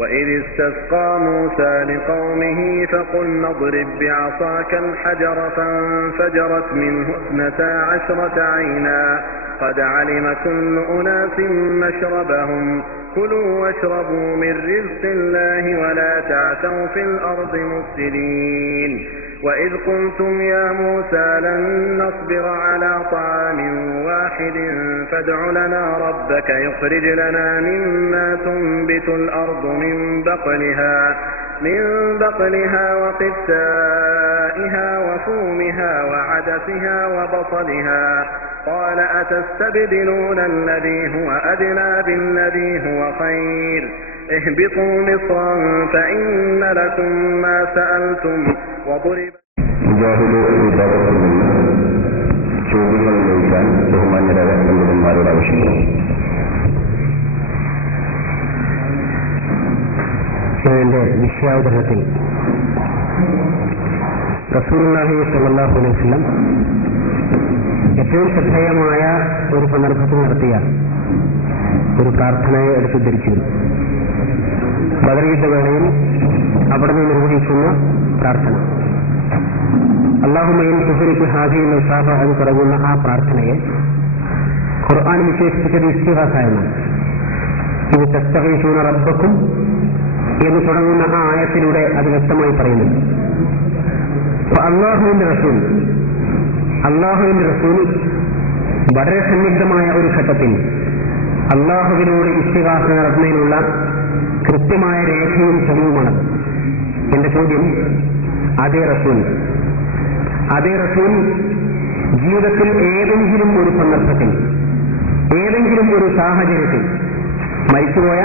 وإذ استسقى موسى لقومه فقلنا اضرب بعصاك الحجر فانفجرت منه 12 عينا قد علم كل أناس مشربهم كلوا واشربوا من رزق الله ولا تعثوا في الأرض مفسدين وإذ قلتم يا موسى لن نصبر على طعام واحد فادع لنا ربك يخرج لنا مما تنبت الأرض من بقلها وقثائها وفومها وعدسها وبصلها قال أتستبدلون الذي هو أدنى بالذي هو خير اهبطوا مصرا فإن لكم ما سألتم وضرب ചോദ്യങ്ങൾ ഉന്നയിക്കാൻ ബഹുമാന്യരായ പണ്ഡിതന്മാരോട് ആവശ്യപ്പെടുന്നു. ഇതിന്റെ വിഷയാവതരണത്തിൽ റസൂലുള്ളാഹി സ്വല്ലല്ലാഹു അലൈഹി വസല്ലം ഏറ്റവും ശ്രദ്ധേയമായ ഒരു സന്ദർഭത്തിൽ നടത്തിയ ഒരു പ്രാർത്ഥനയെ എടുത്തുദ്ധരിച്ചിരുന്നു. ബദർ യുദ്ധവേളയിൽ അവിടെ നിന്ന് നിർവഹിക്കുന്ന പ്രാർത്ഥന അല്ലാഹുമ്മ ഇൻ തുഹ്രിക് ഹാദിഹിൽ ഇസാബ എന്ന് തുടങ്ങുന്ന ആ പ്രാർത്ഥനയെ ഖുർആൻ വിശേഷിപ്പിച്ചത് ഇസ്തിഗാസ എന്നാണ്. ഇത് തസ്തഗീസൂന റബ്ബക്കും എന്ന് തുടങ്ങുന്ന ആ ആയത്തിലൂടെ അത് വ്യക്തമായി പറയുന്നുണ്ട്. അല്ലാഹുവിന്റെ റസൂൽ വളരെ സന്നിഗ്ധമായ ഒരു ഘട്ടത്തിൽ അല്ലാഹുവിനോട് ഇസ്തിഗാസ നടത്തുന്നതിനുള്ള കൃത്യമായ രേഖയും തെളിവുമാണ്. എന്റെ ചോദ്യം, അതേ റസൂൽ ജീവിതത്തിൽ ഏതെങ്കിലും ഒരു സന്ദർഭത്തിൽ ഏതെങ്കിലും ഒരു സാഹചര്യത്തിൽ മരിച്ചുപോയ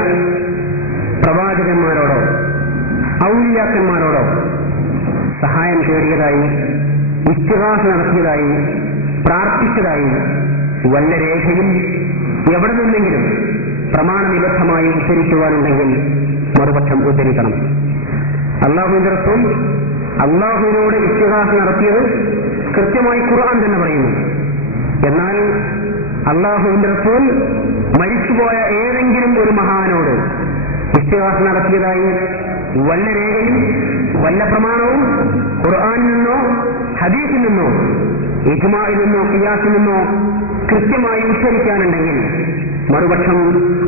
പ്രവാചകന്മാരോടോ ഔലിയാക്കന്മാരോടോ സഹായം തേടിയതായി, ഇസ്തിഗാസ നടത്തിയതായി, പ്രാർത്ഥിച്ചതായി വല്ല രേഖയും എവിടെ നിന്നെങ്കിലും പ്രമാണനിബദ്ധമായി ഉദ്ധരിക്കുവാനുണ്ടെങ്കിൽ മറുപക്ഷം ഉദ്ധരിക്കണം. അല്ലാഹുവിന്റെ റസൂൽ അല്ലാഹുവിനോട് ഇസ്തിഗാസ നടത്തിയത് കൃത്യമായി ഖുർആൻ തന്നെ പറയുന്നു. എന്നാൽ അല്ലാഹുവിന്റെ റസൂൽ മരിച്ചുപോയ ഏതെങ്കിലും ഒരു മഹാനോട് ഇസ്തിഗാസ നടത്തിയതായി വല്ല രേഖയും വല്ല പ്രമാണവും ഖുർആനിൽ നിന്നോ ഹദീസിൽ നിന്നോ ഇജ്മാഇൽ നിന്നോ ഖിയാസിൽ നിന്നോ കൃത്യമായി ഉദ്ധരിക്കാനുണ്ടെങ്കിൽ മറുപക്ഷം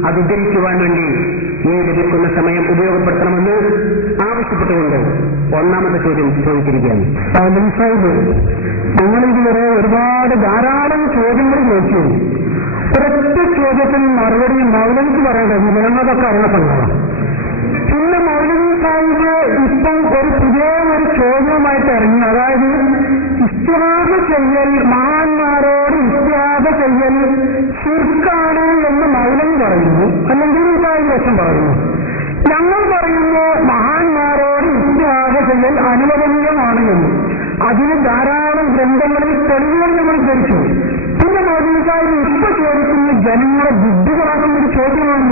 അത് ഉദ്ധരിക്കുവാൻ വേണ്ടി ഈ ലഭിക്കുന്ന സമയം ഉപയോഗപ്പെടുത്തണമെന്ന് ആവശ്യപ്പെട്ടുകൊണ്ട് ഒന്നാമത്തെ ചോദ്യം ചോദിച്ചിരിക്കുകയാണ്. ഞങ്ങളിതുവരെ ധാരാളം ചോദ്യങ്ങൾ ചോദിച്ചു. ഒരൊറ്റ ചോദ്യത്തിന് മറുപടി മൗലവിക്ക് പറയേണ്ടത് ഞങ്ങളതൊക്കെ അറിയപ്പെടണം. പിന്നെ മൗലവി സാഹിബ് ഇപ്പം ഒരു പുതിയ ഒരു ചോദ്യവുമായിട്ട് ഇറങ്ങി. അതായത് ഇസ്തിഗാസ ചെയ്യൽ, മഹാന്മാരോട് ഇസ്തിഗാസ ചെയ്യൽ ശിർക്കാണ് എന്ന് മൗലവി പറയുന്നു, അല്ലെങ്കിൽ വശം പറയുന്നു. ഞങ്ങൾ പറയുന്നു മഹാന്മാരോട് ഇസ്തിഗാസ ചെയ്യൽ അനുവദനീയമാണ് എന്ന്. അതിന് ധാരാളം ഗ്രന്ഥങ്ങളിൽ തെളിവുകൾ നമ്മൾ ധരിച്ചു. പിന്നെ മൗലവി സാഹിബ് ഇപ്പൊ ചോദിക്കുന്ന ജനങ്ങളെ ബുദ്ധികളാക്കുന്ന ഒരു ചോദ്യമാണ്.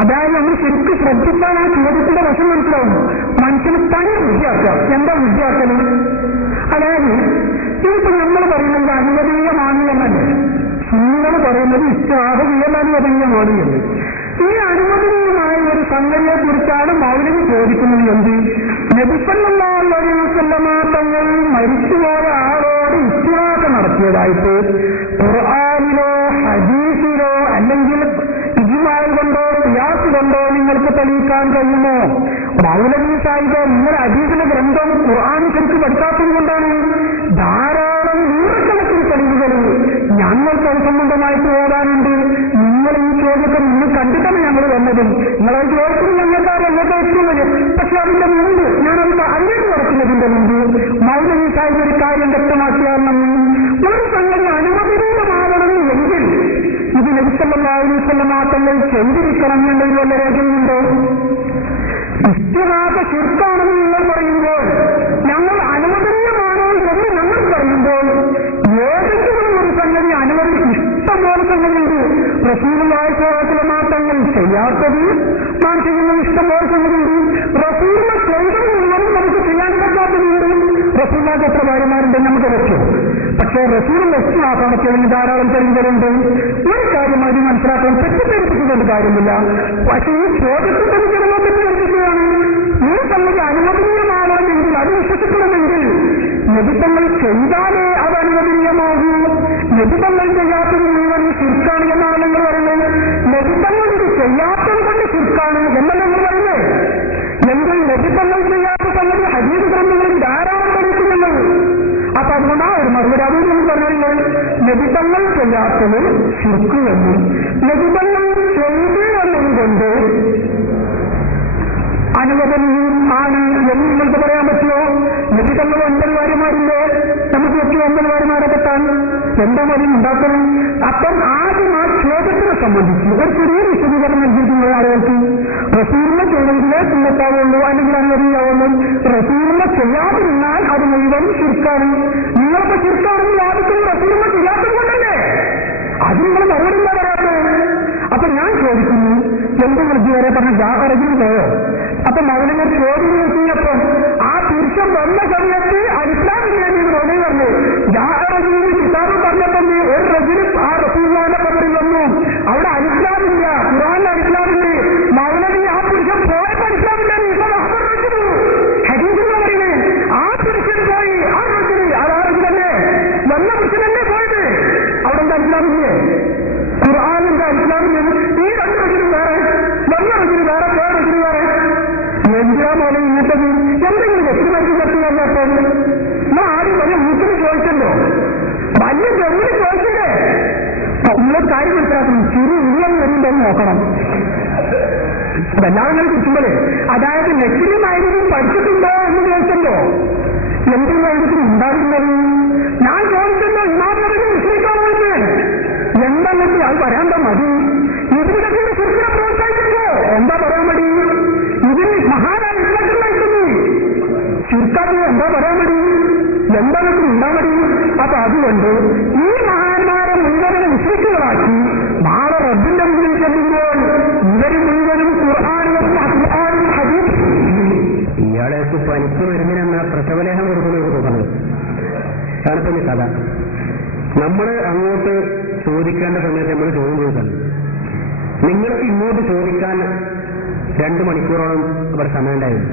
അതായത് നമ്മൾ ശരിക്കും ശ്രദ്ധിച്ചാൽ ആ ചോദ്യത്തിന്റെ വശം മനസ്സിലാവും. മനുഷ്യന് തന്നെ വിദ്യാക്കുക. എന്താ വിദ്യാക്കല്? അതായത് ഇതിപ്പോ നമ്മൾ പറയുന്നത് അനുവദനീയമാണ് എന്നല്ലേ, നിങ്ങൾ പറയുന്നത് ഇസ്തിഗാസ ചെയ്യൽ അനുവദനീയമാണ് എന്ന്. ഈ അനുവദനീയമായ ഒരു സംഗതിയെ കുറിച്ചാണ് മൗലവി ചോദിക്കുന്നത്. എന്ത്? നബി സല്ലല്ലാഹു അലൈഹി വസല്ലമ തങ്ങൾ മരിച്ചുപോയ ആളോട് ഇസ്തിഗാസ നടത്തിയതായിട്ട് ഖുർആനിലോ ഹദീസിലോ അല്ലെങ്കിൽ ഇജ്മാഇ കൊണ്ടോ ഖിയാസ് കൊണ്ടോ നിങ്ങൾക്ക് തെളിയിക്കാൻ കഴിയുമോ? മൗലവി സാഹിബ് നിങ്ങൾ ഹദീസിലെ ഗ്രന്ഥം ഖുർആൻ ശരിക്ക് പഠിക്കാത്തത് കൊണ്ടാണ്. ധാരാളം നൂറുകണക്കിന് തെളിവുകൾ ഞങ്ങൾക്ക് സംബന്ധമായിട്ട് ഓടാനുണ്ട്. നിങ്ങൾ ഈ ചോദ്യത്തെ നിങ്ങൾ കണ്ടിട്ടാണ് ഞങ്ങൾ വന്നതും. നിങ്ങളെ ചോദ്യത്തിന് ഞങ്ങൾക്കാരും എങ്ങോട്ട് എത്തുന്നത്. പക്ഷെ അതിന്റെ മുമ്പ് ഞാനത് അതിലേക്ക് നടക്കുന്നതിന്റെ മുമ്പ് മൗലവി സാഹിബ് ഒരു കാര്യം വ്യക്തമാക്കിയാൽ ഒരു സംഗതി അനുവദനീയമാവണം എങ്കിൽ ഇത് നബി സല്ലല്ലാഹു അലൈഹി വസല്ലമ തങ്ങൾ ചെയ്തിരിക്കണം എന്നതിൽ വല്ല രേഖയുണ്ടോ? ഇസ്തിഗാസ ശിർക്കാണെന്ന് നിങ്ങൾ പറയുമ്പോൾ, ഞങ്ങൾ അനുവദനീയമാണോ എന്ന് ഞങ്ങൾ പറയുമ്പോൾ, ഏതെങ്കിലും ഒരു സംഗതി ഇഷ്ടംപോലെ സംഗതിയുണ്ട്. റസൂലുള്ളാഹി സ്വല്ലല്ലാഹു അലൈഹി വസല്ലമ തങ്ങൾ ചെയ്യാത്തത് നാം ചെയ്യുന്ന ഇഷ്ടംപോലെ സംഗതിയുണ്ട്. റസൂലിനെ ചെയ്തതും നമുക്ക് ചെയ്യാൻ പറ്റാത്തതുണ്ട്. റസൂലുള്ളാഹിക്ക് എത്ര ഭാര്യമാരുണ്ട് നമുക്ക് പറ്റും. പക്ഷേ റസൂലിന്റെ ഇസ്തിഗാസ നടത്തിയതിന് ധാരാളം തെളിവുകളുണ്ട്. ഒരു കാര്യം അത് മനസ്സിലാക്കാൻ തെറ്റിദ്ധരിപ്പിച്ചുകൊണ്ട് കാര്യമില്ല. പക്ഷേ ഈ ചോദ്യത്തിൽ നബിത്തങ്ങൾ ചെയ്താലേ അത് അനുവദനീയമാകൂ, നബിത്തങ്ങൾ ചെയ്യാത്തത് മുഴുവൻ ശിർക്കാണ് എന്നാണ് നിങ്ങൾ പറയുന്നത്. നബിത്തങ്ങൾ ഇത് ചെയ്യാത്തത് കൊണ്ട് ശിർക്കാണ് എന്നല്ല നിങ്ങൾ പറയുന്നത്. എങ്കിൽ നബിത്തങ്ങൾ ചെയ്യാത്ത സംഗതി ഹദീസ് ഗ്രന്ഥങ്ങളിൽ ധാരാളം പഠിക്കുന്നുണ്ട്. അപ്പൊ അതുകൊണ്ടാ ഒരു മറുപടി അതും നിങ്ങൾ പറഞ്ഞത് നബിത്തങ്ങൾ ചെയ്യാത്തത് ശിർക്ക് എന്നും നബിത്തങ്ങൾ ചെയ്തു എന്നതുകൊണ്ട് അനുവദനീയം ആണ് എന്ന് നിങ്ങൾക്ക് പറയാൻ പറ്റുമോ? നബിതങ്ങൾ 9 ഭാര്യമാരില്ലേ, നമുക്ക് 9 ഭാര്യമാരൊക്കെ താൻ എന്താ മതി ഉണ്ടാക്കണം. അപ്പം ആദ്യം ആ ചോദ്യത്തിനെ സംബന്ധിച്ച് ഒരു ചെറിയ വിശദീകരണം നൽകിയിട്ടുള്ള ആളുകൾക്ക് റസൂലിനെ ചെയ്തെങ്കിലേ സുന്നത്താവുള്ളൂ, അല്ലെങ്കിൽ അനുവദിയാവുന്നു. റസൂലിനെ ചെയ്യാതിരുന്നാൽ അത് മുഴുവൻ ശിർക്കാണ്. നിങ്ങൾക്ക് ശിർക്കാണെങ്കിൽ ആദ്യത്തിൽ റസൂലിനെ ചെയ്യാത്തത് കൊണ്ടല്ലേ? അത് നിങ്ങൾ മറുപടി എന്താ പറയാത്തത്? അപ്പൊ ഞാൻ ചോദിക്കുന്നു, എന്തെങ്കിലും ഇതുവരെ പറഞ്ഞ ജാഹറജിന് പോയോ? അപ്പൊ മൗലികർ ചോദ്യം നോക്കിയപ്പോ ആ പുരുഷൻ വന്ന സമയത്ത് അലിസ്ലാമിന് വേണ്ടി മൗലി പറഞ്ഞു. ജാഹറജിന് കിതാബ് പറഞ്ഞപ്പോൾ ഒരു റജിന് ആ റസൂലുള്ളാഹിന്റെ ഖബറിൽ വന്നു. അവിടെ അലിസ്ലാമില്ല, ഖുർആനിൽ അലിസ്ലാമില്ല. മൗലവി ആ പുരുഷൻ പോയപ്പോ അലിസ്ലാമില്ല. ഹദീസിൽ പറയുന്നത് ആ പുരുഷൻ പോയി, ആ റജിന് ആ റജിനല്ലേ വന്ന പുരുഷനല്ലേ പോയത്. അവിടെ എന്താ അലിസ്ലാമില്ലേ? ഖുർആനിന്റെ അലിസ്ലാമില്ല. ഈ 2 റജിനും വേറെ, വന്ന റജിന് വേറെ, പോയ റജിന് വേറെ. എന്തിനാ പോലെ ഇങ്ങനത്തത്? എന്തെങ്കിലും വ്യക്തിപരത്തിൽ കത്തുകയല്ലോ. ഞാൻ ആദ്യം വലിയ വീട്ടിൽ ചോദിച്ചല്ലോ, വലിയ ജോലി ചോദിച്ചില്ലേ? ഉള്ള കാര്യം മനസ്സിലാക്കണം. ചെറു ഉള്ളം വരുമ്പോൾ നോക്കണം. എല്ലാവരും കുറിച്ചുമ്പോഴേ അതായത് നെറ്റിലുമായിരുന്നു പഠിച്ചിട്ടുണ്ടോ എന്ന് ചോദിച്ചല്ലോ. എന്തെങ്കിലും ഉണ്ടാകുന്നത് ഞാൻ ചോദിച്ചല്ലോ. ഇമാമൊരു വിശ്വസിക്കാവുന്നത് എന്താണെന്ന് അത് പറയാൻ മതി. ഇതിന്റെ ശിർക്കിനെ പ്രോത്സാഹിപ്പിച്ചോ? എന്താ പറയാൻ മതി? ഇതിന് മഹാനായ ഇസ്ലാമിക്കുന്നു ശിർക്കാത്തിന് എന്താ പറയാൻ മതി? എന്താണെന്ന് ഉണ്ടാ മതി. അപ്പൊ അതുകൊണ്ട് ഈ മഹാന്മാരെ മുഴുവനെ വിശ്വസികളാക്കി നാളെ റബ്ബിന്റെ മുന്നിൽ ചെല്ലുമ്പോൾ ഇവര് മുഴുവനും ഖുർആനും ഹദീസ്. ഇയാളേക്ക് പനിക്ക് വരുന്നതിനെന്ന പ്രസവലേഖം കൊടുക്കുന്നത് തോന്നുന്നത് തണുപ്പിന്റെ കഥ. നമ്മൾ അങ്ങോട്ട് ചോദിക്കേണ്ട സമയത്ത് നമ്മൾ ചോദ്യം ചോദിക്കണം. നിങ്ങൾക്ക് ഇങ്ങോട്ട് ചോദിക്കാൻ 2 മണിക്കൂറോളം അവിടെ സമയം ഉണ്ടായിരുന്നു.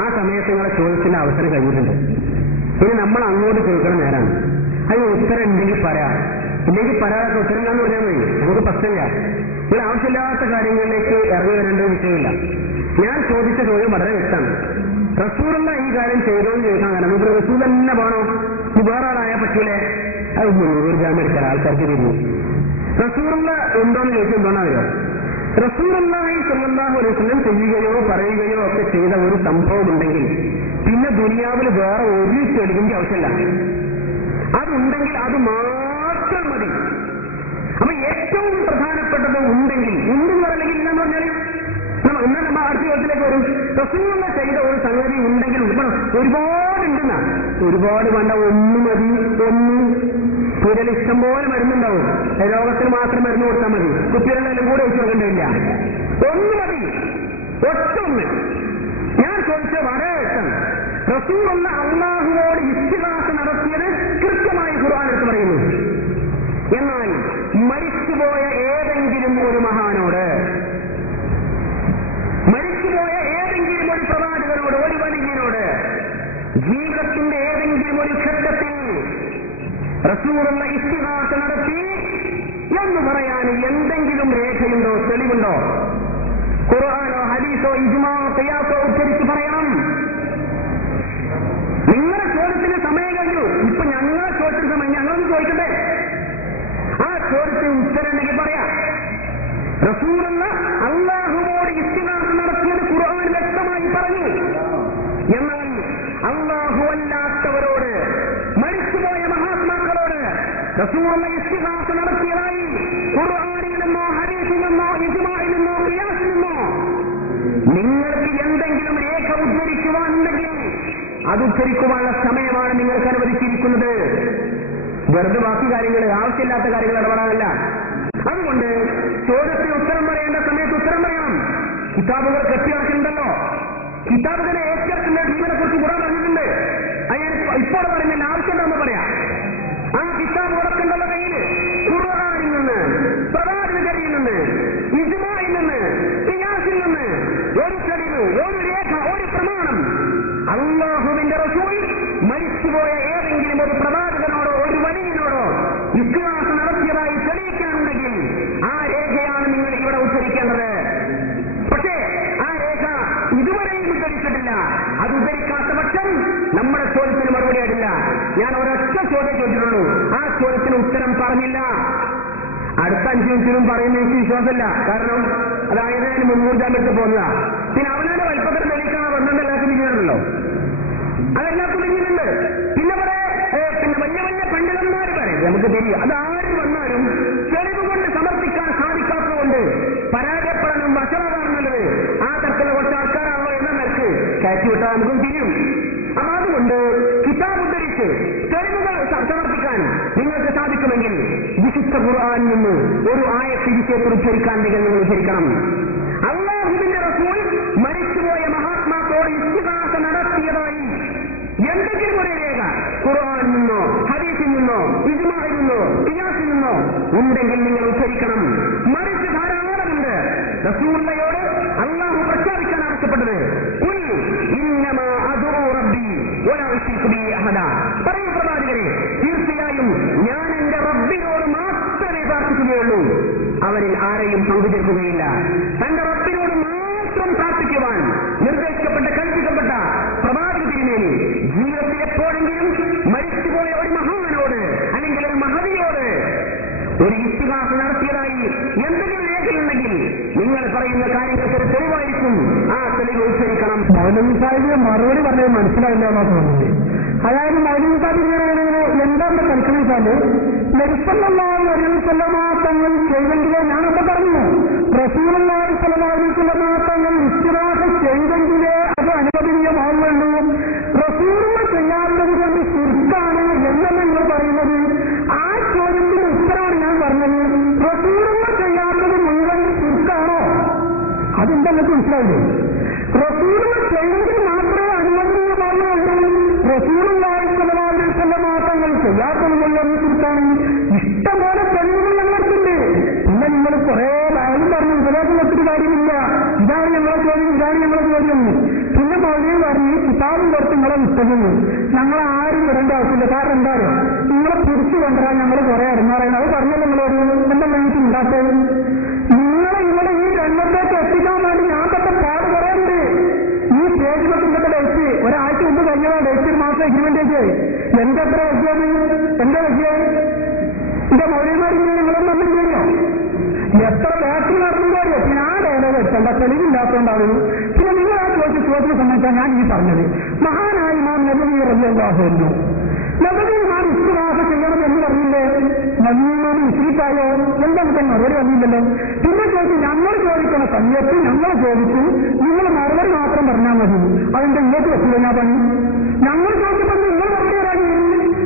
ആ സമയത്ത് നിങ്ങളെ ചോദ്യത്തിന്റെ അവസരം കഴിഞ്ഞിട്ടുണ്ട്. ഇനി നമ്മൾ അങ്ങോട്ട് ചോദിക്കണ നേരാണ്. അതിന് ഉത്തരം ഉണ്ടെങ്കിൽ പറയാം, ഇല്ലെങ്കിൽ പറയാത്ത ഉത്തരം എന്ന് പറഞ്ഞാൽ മതി. നമുക്ക് പ്രശ്നമില്ല. നിങ്ങൾ ആവശ്യമില്ലാത്ത കാര്യങ്ങളിലേക്ക് ഇറങ്ങി വരേണ്ട വിഷയമില്ല. ഞാൻ ചോദിച്ച ചോദ്യം വളരെ വ്യക്തമാണ്. റസൂലുള്ള ഈ കാര്യം ചെയ്തോ എന്ന് ചോദിക്കാൻ കാരണം നമുക്ക് റസൂൽ തന്നെ വേണോ? ഇത് വേറെ ആളായാൽ പറ്റൂലേ? അത് 300 ഗ്രാം എടുക്കാൻ ആൾക്കാർക്ക് തിരിഞ്ഞു. റസൂലുള്ള ഉണ്ടോന്ന് ചോദിച്ചാൽ എന്താണോ? റസൂലുള്ളാഹി സ്വല്ലല്ലാഹു അലൈഹി വസല്ലം ചെയ്യുകയോ പറയുകയോ ഒക്കെ ചെയ്ത ഒരു സംഭവം ഉണ്ടെങ്കിൽ പിന്നെ ദുനിയാവിൽ വേറെ ഒരു തെളിവിന്റെ ആവശ്യമില്ല. അതുണ്ടെങ്കിൽ അത് മാത്രം മതി. അപ്പൊ ഏറ്റവും പ്രധാനപ്പെട്ടത് ഉണ്ടെങ്കിൽ, ഉണ്ടെന്ന് പറയില്ലെങ്കിൽ ഇല്ലെന്ന് പറഞ്ഞാൽ എന്നാൽ നമ്മൾ അടുത്ത ചോദ്യത്തിലേക്ക് വരും. റസൂലുള്ള ചെയ്ത ഒരു സംഗതി ഉണ്ടെങ്കിൽ ഒരുപാടുണ്ടെന്ന ഒരുപാട് വേണ്ട, ഒന്ന് മതി. ഒന്ന് കുതിരൽ ഇഷ്ടം പോലെ മരുന്നുണ്ടാവും. രോഗത്തിന് മാത്രം മരുന്ന് കൊടുത്താൽ മതി. കുട്ടികളെല്ലാം കൂടെ വെച്ച് കൊടുക്കേണ്ടതില്ല. ഒന്ന് മതി, ഒറ്റൊന്ന്. ഞാൻ ചോദിച്ചത് വളരെ വ്യക്തം. റസൂലുള്ള അല്ലാഹുവോട് ഇസ്തിഗാസ നടത്തിയത് കൃത്യമായി ഖുർആൻ എടുത്ത് പറയുന്നു. എന്നാൽ മരിച്ചുപോയ ഏതെങ്കിലും ഒരു മഹാനോട്, മരിച്ചുപോയ ഏതെങ്കിലും ഒരു പ്രവാചകനോട്, ഒരു വലിയനോട് ജീവിതത്തിന്റെ ഏതെങ്കിലും ഒരു ഘട്ടത്തിൽ റസൂലുള്ള ഇസ്തിഗാസ നടത്തി എന്ന് പറയാൻ എന്തെങ്കിലും രേഖയുണ്ടോ, തെളിവുണ്ടോ? ഖുർആനോ ഹദീസോ ഇജ്മാ ഖിയാസോ ഉദ്ധരിച്ച് പറയണം. നിങ്ങളുടെ ചോദ്യത്തിന് സമയം കഴിഞ്ഞു. ഇപ്പൊ ഞങ്ങളെ ചോദ്യത്തിന് സമയം, ഞങ്ങളൊന്ന് ചോദിക്കട്ടെ. ആ ചോദ്യത്തിന് ഉത്തരം ഉണ്ടെങ്കിൽ പറയാം. റസൂലുള്ള അല്ലാഹുവോട് ഇസ്തിഗാസ നടത്തിയത് ഖുർആൻ വ്യക്തമായി പറഞ്ഞു. എന്നാൽ അല്ലാഹു അല്ലാത്തവരോട്, മരിച്ചുപോയ മഹാത്മാക്കളോട് റസൂലുള്ള ഇസ്തിഗാസ നടത്തിയതായി ഖുർആനിൽ നിന്നോ ഹദീസിൽ നിന്നോ ഇജ്മാഇൽ നിന്നോ ഖിയാസിൽ നിന്നോ നിങ്ങൾക്ക് എന്തെങ്കിലും രേഖ ഉദ്ധരിക്കുവാനുണ്ടെങ്കിൽ അത് ഉദ്ധരിക്കുവാനുള്ള സമയമാണ് നിങ്ങൾക്ക് അനുവദിച്ചിരിക്കുന്നത്. വെറുതെ ബാക്കി കാര്യങ്ങൾ, ആവശ്യമില്ലാത്ത കാര്യങ്ങൾ ഇടപെടാനല്ല. അതുകൊണ്ട് ചോദ്യത്തിന് ഉത്തരം പറയേണ്ട സമയത്ത് ഉത്തരം പറയണം. കിതാബുകൾ കെട്ടിയാക്കുന്നുണ്ടല്ലോ. കിതാബുകളെ ഏറ്റെടുക്കുന്ന ജീവനെ കുറിച്ച് ഖുർആൻ പറഞ്ഞിട്ടുണ്ട്. അത് ഞാൻ ഇപ്പോൾ പറയുന്നില്ല, ആവശ്യമുണ്ടെന്ന് പറയാം. ആ കിതാബ് ഉറക്കുണ്ടല്ലോ കയ്യിൽ. ഖുർആനിൽ നിന്ന്, പ്രവാചകരിൽ നിന്ന്, ഇജ്മാഇൽ നിന്ന്, ഖിയാസിൽ നിന്ന് ഒരു തെളിവ്, ഒരു രേഖ, ഒരു പ്രമാണം അല്ലാഹുവിന്റെ റസൂൽ മരിച്ചുപോയ ഇതുവരെയും ഉദ്ധരിച്ചിട്ടില്ല. അത് ഉദ്ധരിക്കാത്ത പക്ഷം നമ്മുടെ ചോദ്യത്തിന് മറുപടി ആയിട്ടില്ല. ഞാൻ ഒരൊറ്റ ചോദ്യം ചോദിച്ചിട്ടുള്ളൂ, ആ ചോദ്യത്തിന് ഉത്തരം പറഞ്ഞില്ല. അടുത്ത 5 മിനിറ്റിലും പറയുന്ന എനിക്ക് വിശ്വാസമില്ല. കാരണം അതായത് ഞാൻ മുൻകൂർജാൻ പറ്റി പോകുന്നതാ. പിന്നെ അവനാണ് വൽപ്പത്തിൽ തെളിയിക്കാൻ വന്നിട്ട് എല്ലാവർക്കും ഇങ്ങനെയുണ്ടല്ലോ, അതെല്ലാവർക്കും ഇങ്ങനെയുണ്ട്. പിന്നെ വലിയ വലിയ പണ്ഡിതന്മാർ പറയും, നമുക്ക് തിരിയും. അതാരും വന്നാലും തെളിവ് കൊണ്ട് സമർപ്പിക്കാൻ സാധിക്കാത്തതുകൊണ്ട് പരാജയപ്പെടാനും വശമാകാൻ നല്ലത് ആ തരത്തിലുള്ള കുറച്ച് ആൾക്കാരാണോ എന്ന നിലക്ക് കയറ്റിവിട്ടാൽ നമുക്കും തിരിയും. അപ്പൊ അതുകൊണ്ട് കിതാബ് ഉദ്ധരിച്ച് തെളിവുകൾ സമർപ്പിക്കാൻ നിങ്ങൾക്ക് സാധിക്കുമെങ്കിൽ വിശുദ്ധ ഖുർആനിൽ നിന്ന് ഒരു ആയത്ത് വിഷയത്തിൽ ഉദ്ധരിക്കാൻ നിങ്ങൾ ഉദ്ധരിക്കണം. അല്ലാഹുവിന്റെ റസൂൽ മരിച്ചുപോയ മഹാത്മാക്കളോട് ഇസ്തിഗാസ നടത്തിയതായി എന്തെങ്കിലും ഒരു രേഖ ഖുർആനിൽ നിന്നോ ഹദീസിൽ നിന്നോ ഇജ്മാഇൽ നിന്നോ ഖിയാസിൽ നിന്നോ ഉണ്ടെങ്കിൽ നിങ്ങൾ ഉദ്ധരിക്കണം. മറിച്ച് ധാരാളമുണ്ട്. റസൂലുള്ളയോട് അല്ലാഹു പ്രഖ്യാപിക്കാൻ ആവശ്യപ്പെട്ടത് ഖുൽ ഇന്നമാ അദൂ റബ്ബി വലാ ഉശ്രികു ബിഹി അഹദ. പറയൂ പ്രവാചകരെ, തീർച്ചയായും ഞാൻ എന്റെ റബ്ബിനോട് മാത്രമേ പ്രാർത്ഥിക്കുകയുള്ളൂ, അവരിൽ ആരെയും പങ്കുചേർക്കുകയില്ല. തന്റെ റബ്ബിനോട് മാത്രം പ്രാർത്ഥിക്കുവാൻ നിർദ്ദേശിക്കപ്പെട്ട കൽപ്പിക്കപ്പെട്ട പ്രവാചക തിരുമേനി ജീവിതത്തിൽ എപ്പോഴെങ്കിലും മരിച്ചുപോയ ഒരു മഹാനോട് അല്ലെങ്കിൽ ഒരു മഹതിയോട് ഒരു ഇസ്തിഗാസ നടത്തിയതായി എന്തെങ്കിലും രേഖയുണ്ടെങ്കിൽ നിങ്ങൾ പറയുന്ന കാര്യങ്ങൾക്ക് ഒരു തെളിവായിരിക്കും. ആ തെളിവ് ഉദ്ധരിക്കണം. മൗലവി സാഹിബ് മറുപടി പറഞ്ഞത് മനസ്സിലായില്ല എന്നാണ് തോന്നുന്നത്. അതായത് മൗലവി സാഹിബ് എന്താണ് കളിക്കണമെന്ന് നബി സല്ലല്ലാഹു അലൈഹി വസല്ലം തങ്ങൾ ചെയ്തെങ്കിലേ ഞാനൊക്കെ പറഞ്ഞു, റസൂലുള്ളാഹി സ്വല്ലല്ലാഹു അലൈഹി വസല്ലം തങ്ങൾ ഇസ്തിഗാസ ചെയ്തെങ്കിലേ അത് അനുവദനീയമാവുള്ളൂ. റസൂലുള്ള ചെയ്യാറുള്ളത് കൊണ്ട് ശിർക്കാണ് എന്നല്ല നിങ്ങൾ പറയുന്നത്. ആ ചോദ്യത്തിന് ഉത്തരവാണ് ഞാൻ പറഞ്ഞത്. റസൂലുള്ള ചെയ്യാറുള്ളത് മുഴുവൻ ശിർക്കാണോ? അതെന്താ നിങ്ങൾക്ക് മനസ്സിലായില്ലേ? റസൂലുള്ള ചെയ്തെങ്കിൽ മാത്രമേ അനുവദനീയമാവുള്ളൂ. റസൂലുള്ളാഹി സ്വല്ലല്ലാഹു അലൈഹി വസല്ലം തങ്ങൾ ചെയ്യാത്തത് മുഴുവൻ ശിർക്കാണ്. ഇഷ്ടംപോലെ തെളിവുകൾ ഞങ്ങൾക്കുണ്ട്. പിന്നെ നിങ്ങൾ കുറെ കാര്യം പറഞ്ഞു, ഉപദേശം ഒത്തിരി കാര്യമില്ല. ഇതാണ് ഞങ്ങളെ ചോദ്യം, ഇതാണ് ഞങ്ങളെ ചോദ്യം. പിന്നെ മൗലവി പറഞ്ഞ് കിതാബും പുറത്ത് നിങ്ങളെ വിട്ടതെന്ന് ഞങ്ങൾ ആരും വരേണ്ട ആവശ്യമില്ല. കാരണം എന്തായാലും നിങ്ങളെ തിരിച്ചു കൊണ്ടുവരാൻ ഞങ്ങൾ കുറെ ഇറങ്ങാറാണ്. അത് പറഞ്ഞല്ലോ നിങ്ങളോട് എന്താ വേണ്ടിയിട്ട് ഉണ്ടാക്കിയത്. നിങ്ങളെ ഇവിടെ ഈ രംഗത്തേക്ക് എത്തിക്കാൻ വേണ്ടി ഞാൻ തൊട്ട് പാട് പറയാറുണ്ട്. ഈ സ്റ്റേജ് പറ്റിന്റെ ഡേറ്റ് ഒരാഴ്ച മുമ്പ് കഴിഞ്ഞതാണ്. ഡേറ്റ് ഒരു മാസം എഗ്രിമെന്റ് എന്റെ എത്ര വെച്ചത്? എന്താ വെച്ചത്? എന്റെ മൗലവിമാരിങ്ങനെ നിങ്ങളൊന്നും ഒന്നും ചെയ്യോ? എത്ര ബാറ്ററി നടന്നുകൊണ്ടോ? പിന്നെ ആ ഡയലോഗ് വെച്ചണ്ട, തെളിവില്ലാത്തതുകൊണ്ടാവുന്നു. പിന്നെ നിങ്ങൾ ആ ചോദ്യത്തെ സംബന്ധിച്ചാണ് ഞാൻ ഈ പറഞ്ഞത്. മഹാനായ ഇമാം നബവി റളിയല്ലാഹു അൻഹു നബവി ഇമാം ഇസ്തിഗാസ ചെയ്യണം എന്ന് പറഞ്ഞില്ലേ? നബിമാൻ മുശ്രിക്കായോ? എന്താണ് മറുപടി വന്നില്ലല്ലോ. പിന്നെ ചോദിച്ചു, ഞങ്ങൾ ചോദിക്കുന്ന സമയത്ത് ഞങ്ങൾ ചോദിച്ചു, നിങ്ങൾ മറുപടി മാത്രം പറഞ്ഞാൽ മതി. അതിന്റെ ഇങ്ങോട്ട് വെച്ചില്ല ഞാൻ പണി. ഞങ്ങൾ ചോദിച്ചപ്പോൾ നിങ്ങൾ മറുപടി പറയാൻ,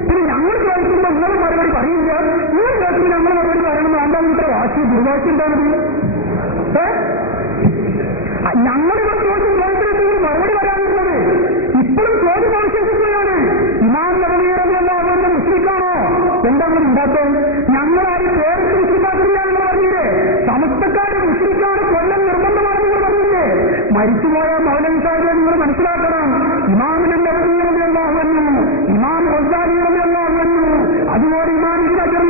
പിന്നെ ഞങ്ങൾ ചോദിക്കുമ്പോൾ നിങ്ങൾ മറുപടി പറയില്ല. നിങ്ങൾ ചോദിക്കുമ്പോൾ ഞങ്ങൾ മറുപടി പറയണം. എന്താ ഇത്ര വാശി, ദുർവാശി എന്താണത്? ഞങ്ങളിവിടെ ചോദിച്ചു മറുപടി പറയാനുള്ളത് ഇപ്പോഴും ചോദ്യം അവശേഷിക്കുകയാണ്. ഇമാം നബവി റളിയല്ലാഹു അൻഹു മുസ്ലിമാണോ? എന്താണ് ഉണ്ടാക്കുന്നത്? ഞങ്ങളാരും പേർക്ക് മുസ്ലിമാക്കില്ലാന്ന് പറഞ്ഞില്ലേ? സമസ്തക്കാരെ മുസ്ലിമാണ് കൊല്ലം നിർബന്ധമാണെന്ന് നിങ്ങൾ പറഞ്ഞില്ലേ? മരിച്ചുപോയ മൗലവി സാഹിബിനെ നിങ്ങൾ മനസ്സിലാക്കണം. ഇമാം നബവി റളിയല്ലാഹു അൻഹു, ഇമാം റസാലി റളിയല്ലാഹു അൻഹു, അതുപോലെ ഇമാം ഇബ്നു ഹജർ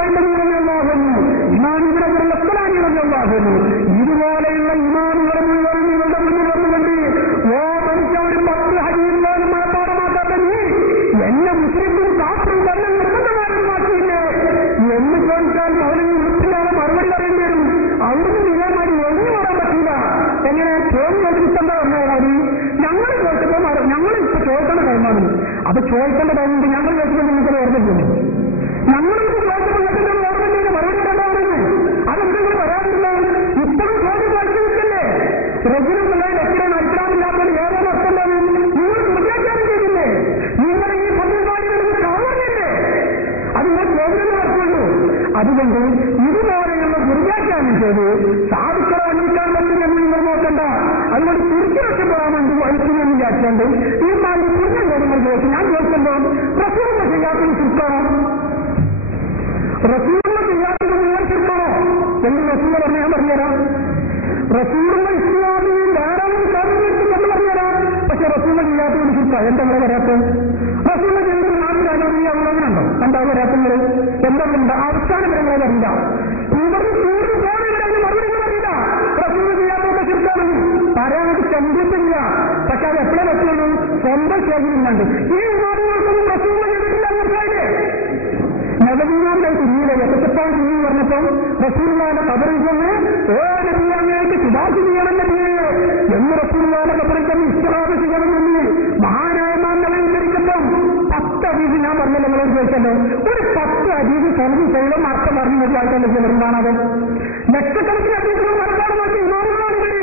റളിയല്ലാഹു അൻഹു, ഇമാം ഇബ്നു അസ്ഖലാനി റളിയല്ലാഹു അൻഹു, ഇതുപോലെയുള്ള ഇമാമുകളെ മുഴുവൻ നിങ്ങളുടെ മുന്നിൽ വന്നുകൊണ്ട് ഓ മനുഷ്യ ഒരു 10 ഹദീസ് പോലും മനഃപാഠമാക്കാത്ത നീ എന്നെ മുസ്ലിം കാഫറും കൊല്ലം നിർബന്ധമാക്കിയില്ലേ എന്ന് ചോദിച്ചാൽ മൗലവി വൃത്തിയാണ് മറുപടി പറയേണ്ടി വരും. അവിടുന്ന് ഇതേമാതിരി ഒഴിഞ്ഞു വരാൻ പറ്റില്ല. എങ്ങനെ ചോദ്യം ചോദിച്ചെന്താ പറഞ്ഞ കാര്യം? ഞങ്ങൾ ചോദിച്ചപ്പോൾ ഞങ്ങളിപ്പോ ചോദിക്കേണ്ട ടൈമാണ്. അപ്പൊ ചോദിക്കേണ്ട ടൈമുണ്ട്. ഞങ്ങൾ ചോദിച്ചപ്പോൾ നിങ്ങൾക്ക് ഓർമ്മയില്ലേ? ഞങ്ങളിപ്പോ ചോദിച്ചപ്പോൾ നിങ്ങൾക്ക് ഓർമ്മയില്ല, മറുപടി പറയേണ്ടതാണ്. അതെന്തെങ്കിലും പറയാറില്ല. ഇപ്പോഴും ചോദ്യം ചോദിച്ചില്ലേ? റജുലുള്ള എത്രയാണ് അഭിപ്രായമില്ലാത്തത് ഏതോ അർത്ഥമാണ്. നിങ്ങൾ പ്രത്യാഖ്യാനം ചെയ്തില്ലേ? നിങ്ങൾ ഈ പതിനാളികളിൽ കാണുന്നില്ലേ? അത് നിങ്ങൾ ചോദ്യം നടത്തുള്ളൂ. അതുകൊണ്ട് ഇതുപോലെയുള്ള ദുർവ്യാഖ്യാനം ചെയ്ത് സാധിക്കാൻ അന്വേഷിക്കാൻ പറ്റുമെന്ന് നിങ്ങൾ നോക്കണ്ട. അതുകൊണ്ട് തിരിച്ചു രക്ഷപ്പെടാൻ വേണ്ടി വഹിക്കുമെന്ന് വിചാരിച്ചുകൊണ്ട് ഈ മാതിരി പുണ്യം കാര്യങ്ങൾ ചോദിച്ചു. ഞാൻ ചോദിക്കുമ്പോൾ റസൂലിനെ ചെയ്യാത്തത് ചുരുക്കണോ? റസൂലിനെ ചെയ്യാത്തത് നിങ്ങൾ ചുരുക്കണോ എന്ന് റസൂൽ പറഞ്ഞ് ഞാൻ പറഞ്ഞുതരാം. റസൂലിനെ ഇസ്ലാമിൽ ധാരാളം കാര്യങ്ങൾ എന്ന് പറഞ്ഞുതരാം. പക്ഷെ റസൂലിനെ ചെയ്യാത്തത് ചുരുക്ക എന്താ നിങ്ങൾ വരാത്തത്? റസൂലിനെ ചെയ്യുന്നത് നാട്ടിൽ അനുമതിയാവുന്നതിനുണ്ടോ? എന്താ വരാത്തത്? എന്തുണ്ട്? അവസാനം വരെ അറിയില്ല. ഇവർക്ക് കൂടുതൽ പോകാൻ മറുപടി അറിയില്ല. റസൂൽ ചെയ്യാത്തത് ചുരുക്കാണ് പറയാനൊക്കെ ചന്ദ്രത്തില്ല. ആൾക്കാർ എപ്പോഴേ പറ്റുള്ളൂ? സ്വന്തം ശേഖരിക്കുന്നുണ്ട്. ഈ ഇമാമുകൾക്കൊന്നും റസൂൽ ചെയ്തിട്ടില്ല. മനസ്സിലായില്ലേ? നബിമാരുടെ കുഞ്ഞിലെ എത്തപ്പാൻ കുഞ്ഞു പറഞ്ഞപ്പോൾ റസൂലുള്ളാഹിന്റെ ഖബറിൽ ചെന്ന് നബിയായിട്ട് ശുപാർശ ചെയ്യണം നബിയെ എന്ന് റസൂലുള്ളാഹിന്റെ ഖബറിൽ ചെന്ന് ഇസ്തിഗ്ഫാർ ചെയ്യണമെന്ന് മഹാനായ മാനവൻ ധരിച്ചപ്പം 10 ഹദീസ് ഞാൻ പറഞ്ഞല്ലോ, നിങ്ങളോട് ചോദിച്ചല്ലോ. ഒരു 10 ഹദീസ് സ്വന്തം ചെയ്യലും അർത്ഥം പറഞ്ഞു മതിയായിട്ടല്ലേ ചെറുതാണത്. ലക്ഷക്കണക്കിന് ഹദീസുകൾ മനപ്പാടമാക്കി ഇമാമുകളാണ് ഇവര്.